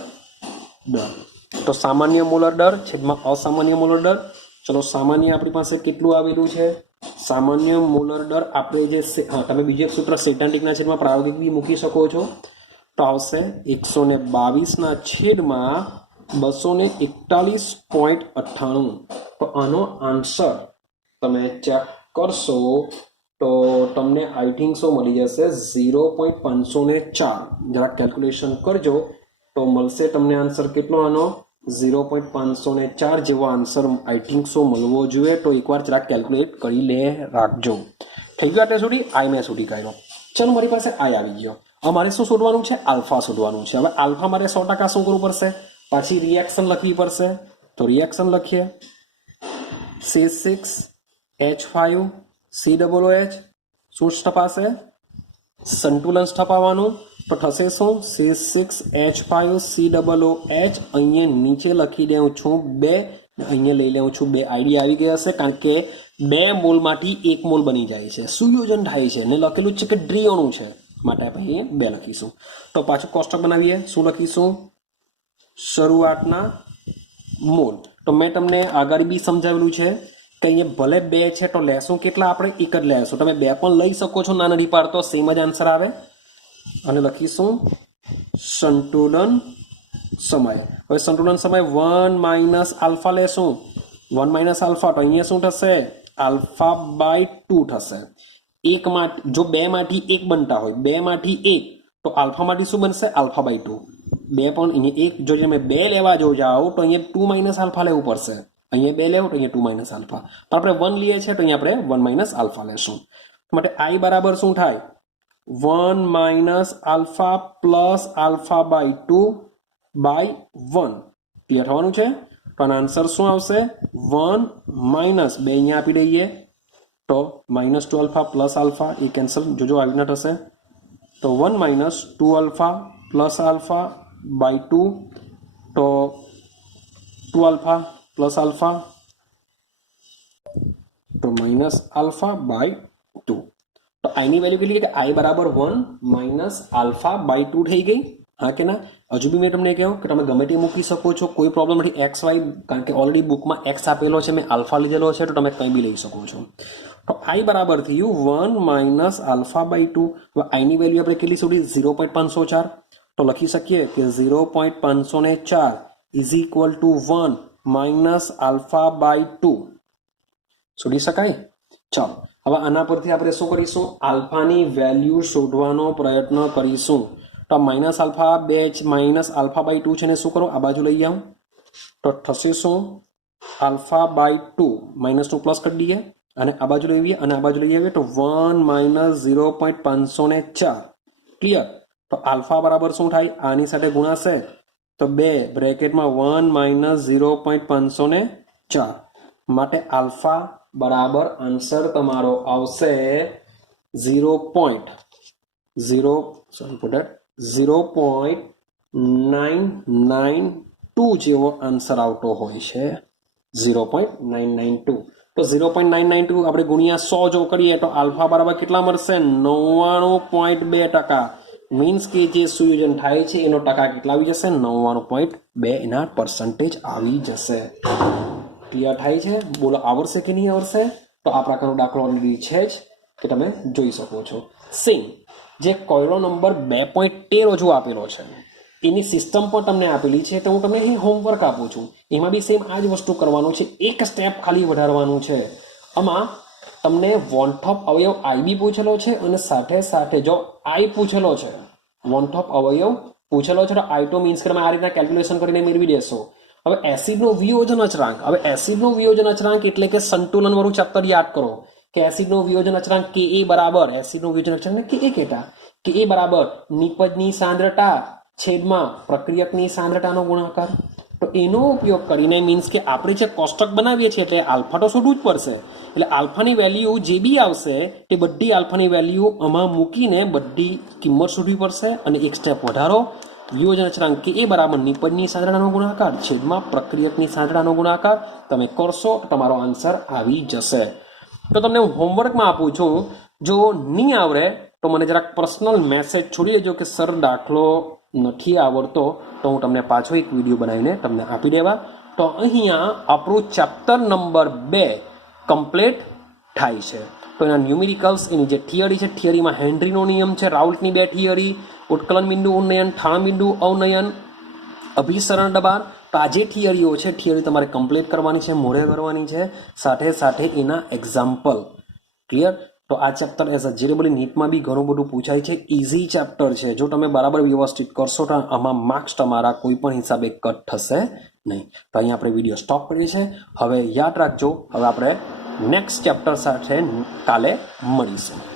દર. તો સામાન્ય મોલર દર છેદમાં અસામાન્ય મોલર દર. ચલો સામાન્ય આપણી પાસે કેટલું આવેલું છે? સામાન્ય મોલર દર આપણે જે તમે બીજું એક સૂત્ર સૈદ્ધાંતિકના છેદમાં પ્રાયોગિક બી મૂકી શકો છો. તો આવશે 122 ના છેદમાં 241.98. તો આનો આન્સર તમે ચેક કરશો તો તમને આઈ થિંક સો મળી જશે 0.504. જરા કેલ્ક્યુલેશન કરજો તો મળશે તમને આન્સર કેટલો આનો? 0.504 જેવો આન્સર આઈ થિંક સો મળવો જોઈએ. તો એકવાર જરા કેલ્ક્યુલેટ કરી લે રાખજો. થઈ ગયું આટલે સુધી? આઈ મેં શોધી કાઢ્યો. ચલો મારી પાસે આઈ આવી ગયો. હવે મારે શું શોધવાનું છે? આલ્ફા શોધવાનું છે. હવે આલ્ફા મારે 100% શું કરવું પડશે? પાછી રિએક્શન લખવી પડશે. તો રિએક્શન લખીએ. C6H5COOH શું તપાસે? સંતુલન સ્થપાવવાનું તો થશે શું C6H5COOH અહીંયા નીચે લખી દઉં છું 2 અહીંયા લઈ લઉં છું 2 આઈડિયા આવી ગયા હશે કારણ કે 2 મોલમાંથી 1 મોલ બની જાય છે સુયોજન થાય છે ને લખેલું છે કે દ્વિઅણુ છે માટે આપણે 2 લખીશું તો પાછું કોષ્ટક બનાવીએ શું લખીશું શરૂઆતના મોલ તો મેં તમને આગળ બી સમજાવેલું છે કે અહીંયા ભલે 2 છે તો લેશું કેટલા આપણે 1 જ લેશું તમે 2 પણ લઈ શકો છો ના નથી પાડતો સેમ જ આન્સર આવે અને લખીશું સંતુલન સમય હવે સંતુલન સમય 1 માઇનસ આલ્ફા લેશું 1 માઇનસ આલ્ફા તો અહીંયા શું થશે આલ્ફા બાય 2 થશે એક માં જો 2 માંથી 1 બનતા હોય 2 માંથી 1 તો આલ્ફા માંથી શું બનશે આલ્ફા બાય 2 2 પણ અહીંયા 1 જો તમે 2 લેવા જો જાઓ તો અહીંયા 2 માઇનસ આલ્ફા લેવું પડશે અહીંયા 2 લેવો તો અહીંયા 2 માઇનસ આલ્ફા પણ આપણે 1 લઈએ છીએ તો અહીંયા આપણે 1 માઇનસ આલ્ફા લેશું માટે i બરાબર શું થાય 1 minus alpha plus alpha by 2 by 1 clear થવાનું છે તો આનો આન્સર શું આવશે 1 માઇનસ 2 અહીંયા આપી દઈએ તો માઇનસ 2 આલ્ફા પ્લસ આલ્ફા એ કેન્સલ જોજો આવી ના થશે તો 1 minus 2 alpha plus alpha by 2 તો 2 આલ્ફા પ્લસ આલ્ફા તો માઇનસ આલ્ફા બાય 2 તો આની વેલ્યુ કેટલી કે i બરાબર 1 માઇનસ આલ્ફા બાય 2 થઈ ગઈ હા કે ના હજુ બી મેં તમને કહ્યું કે તમે ગમે તે મૂકી શકો છો કોઈ પ્રોબ્લેમ નથી એક્સ વાય કારણ કે ઓલરેડી બુકમાં એક્સ આપેલો છે મેં આલ્ફા લીધેલો છે તો તમે કંઈ બી લઈ શકો છો તો i બરાબર થયું 1 માઇનસ આલ્ફા બાય 2 હવે i ની વેલ્યુ આપણે કેટલી સુધી 0.504 તો લખી શકીએ કે 0.504 is equal to 1 minus alpha by 2 શોધી શકાય ચાલો હવે આના પરથી આપણે શું કરીશું આલ્ફાની વેલ્યુ શોધવાનો પ્રયત્ન કરીશું તો minus alpha 2 minus alpha by 2 છે ને શું કરો આ બાજુ લઈ આવું તો થશે શું આલ્ફા બાય 2 માઇનસ 2 પ્લસ કરી દઈએ અને આ બાજુ લઈ આવીએ અને આ બાજુ લઈ આવીએ તો 1 માઇનસ 0.504 ક્લિયર તો આલ્ફા બરાબર શું થાય આની સાથે ગુણાશે તો 2 બ્રેકેટમાં 1 માઇનસ 0.504 માટે આલ્ફા બરાબર આન્સર તમારો આવશે 0.992 જેવો આન્સર આવતો હોય છે 0.992 તો 0.992 આપણે ગુણ્યા 100 જો કરીએ તો આલ્ફા બરાબર કેટલા મળશે 99.2% મીન્સ કે જે સુયોજન થાય છે એનો ટકા કેટલા આવી જશે 99.2 એના પર્સન્ટેજ આવી જશે ક્લિયર થાય છે બોલો આવડશે કે નહીં આવડશે તો આ પ્રકારનો દાખલો ઓલરેડી છે જ કે તમે જોઈ શકો છો સેમ જે કોયલો નંબર 2.13 હજુ આપેલો છે એની સિસ્ટમ પણ તમને આપેલી છે તો હું તમને અહીં હોમવર્ક આપું છું એમાં બી સેમ આ જ વસ્તુ કરવાનું છે એક સ્ટેપ ખાલી વધારવાનું છે આમાં તમને વોન્ટ ઓફ અવયવ આઈ બી પૂછેલો છે અને સાથે સાથે જો આઈ પૂછેલો છે વોન્ટ ઓફ અવયવ પૂછેલો છે તો આઈ તો મીન્સ કે તમે આ રીતના કેલ્ક્યુલેશન કરીને મેળવી દેશો હવે એસિડનો વિયોજન અચળાંક હવે એસિડનો વિયોજન અચળાંક એટલે કે સંતુલન વાળું ચેપ્ટર યાદ કરો કે એસિડનો વિયોજન અચળાંક Ka બરાબર એસિડનો વિયોજન અચળાંક Ka કેટા Ka બરાબર નિપજની સાંદ્રતા છેદમાં પ્રક્રિયકની સાંદ્રતાનો ગુણાકાર તો એનો ઉપયોગ કરીને મીન્સ કે આપણે જે કોષ્ટક બનાવીએ છીએ એટલે આલ્ફા તો શોધવું જ પડશે એટલે આલ્ફાની વેલ્યુ જે બી આવશે તે બધી આલ્ફાની વેલ્યુ આમાં મૂકીને બધી કિંમત શોધવી પડશે અને એક સ્ટેપ વધારો વિયોજન અચળાંક Ka બરાબર નિપજની સાંદ્રતાનો ગુણાકાર છેદમાં પ્રક્રિયકની સાંદ્રતાનો ગુણાકાર તમે કરશો તો તમારો આન્સર આવી જશે તો તમને હું હોમવર્કમાં આપું છું જો નહીં આવડે તો મને જરાક પર્સનલ મેસેજ છોડી દેજો કે સર દાખલો નથી આવડતો તો હું તમને પાછો એક વિડીયો બનાવીને તમને આપી દેવા તો અહીંયા આપણું ચેપ્ટર નંબર 2 કમ્પ્લીટ થાય છે તો એના ન્યુમેરિકલ્સ એની જે થિયરી છે થિયરીમાં હેનરીનો નિયમ છે રાઉલ્ટની 2 થિયરી ઉત્કલન બિંદુ ઉન્નયન ઠાણ બિંદુ અવનયન અભિસરણ દબાણ તો આ જે થિયરીઓ છે થિયરી તમારે કમ્પ્લીટ કરવાની છે મોડે કરવાની છે સાથે સાથે એના એક્ઝામ્પલ ક્લિયર તો આ ચેપ્ટર એઝ અ જેરેબલી નીટમાં બી ઘણું બધું પૂછાય છે ઇઝી ચેપ્ટર છે જો તમે બરાબર વ્યવસ્થિત કરશો તો આમાં માર્ક્સ તમારા કોઈ પણ હિસાબે કટ થશે નહીં તો અહીંયા આપણે વિડીયો સ્ટોપ કરીએ છીએ હવે યાદ રાખજો હવે આપણે નેક્સ્ટ ચેપ્ટર સાથે કાલે મળીશું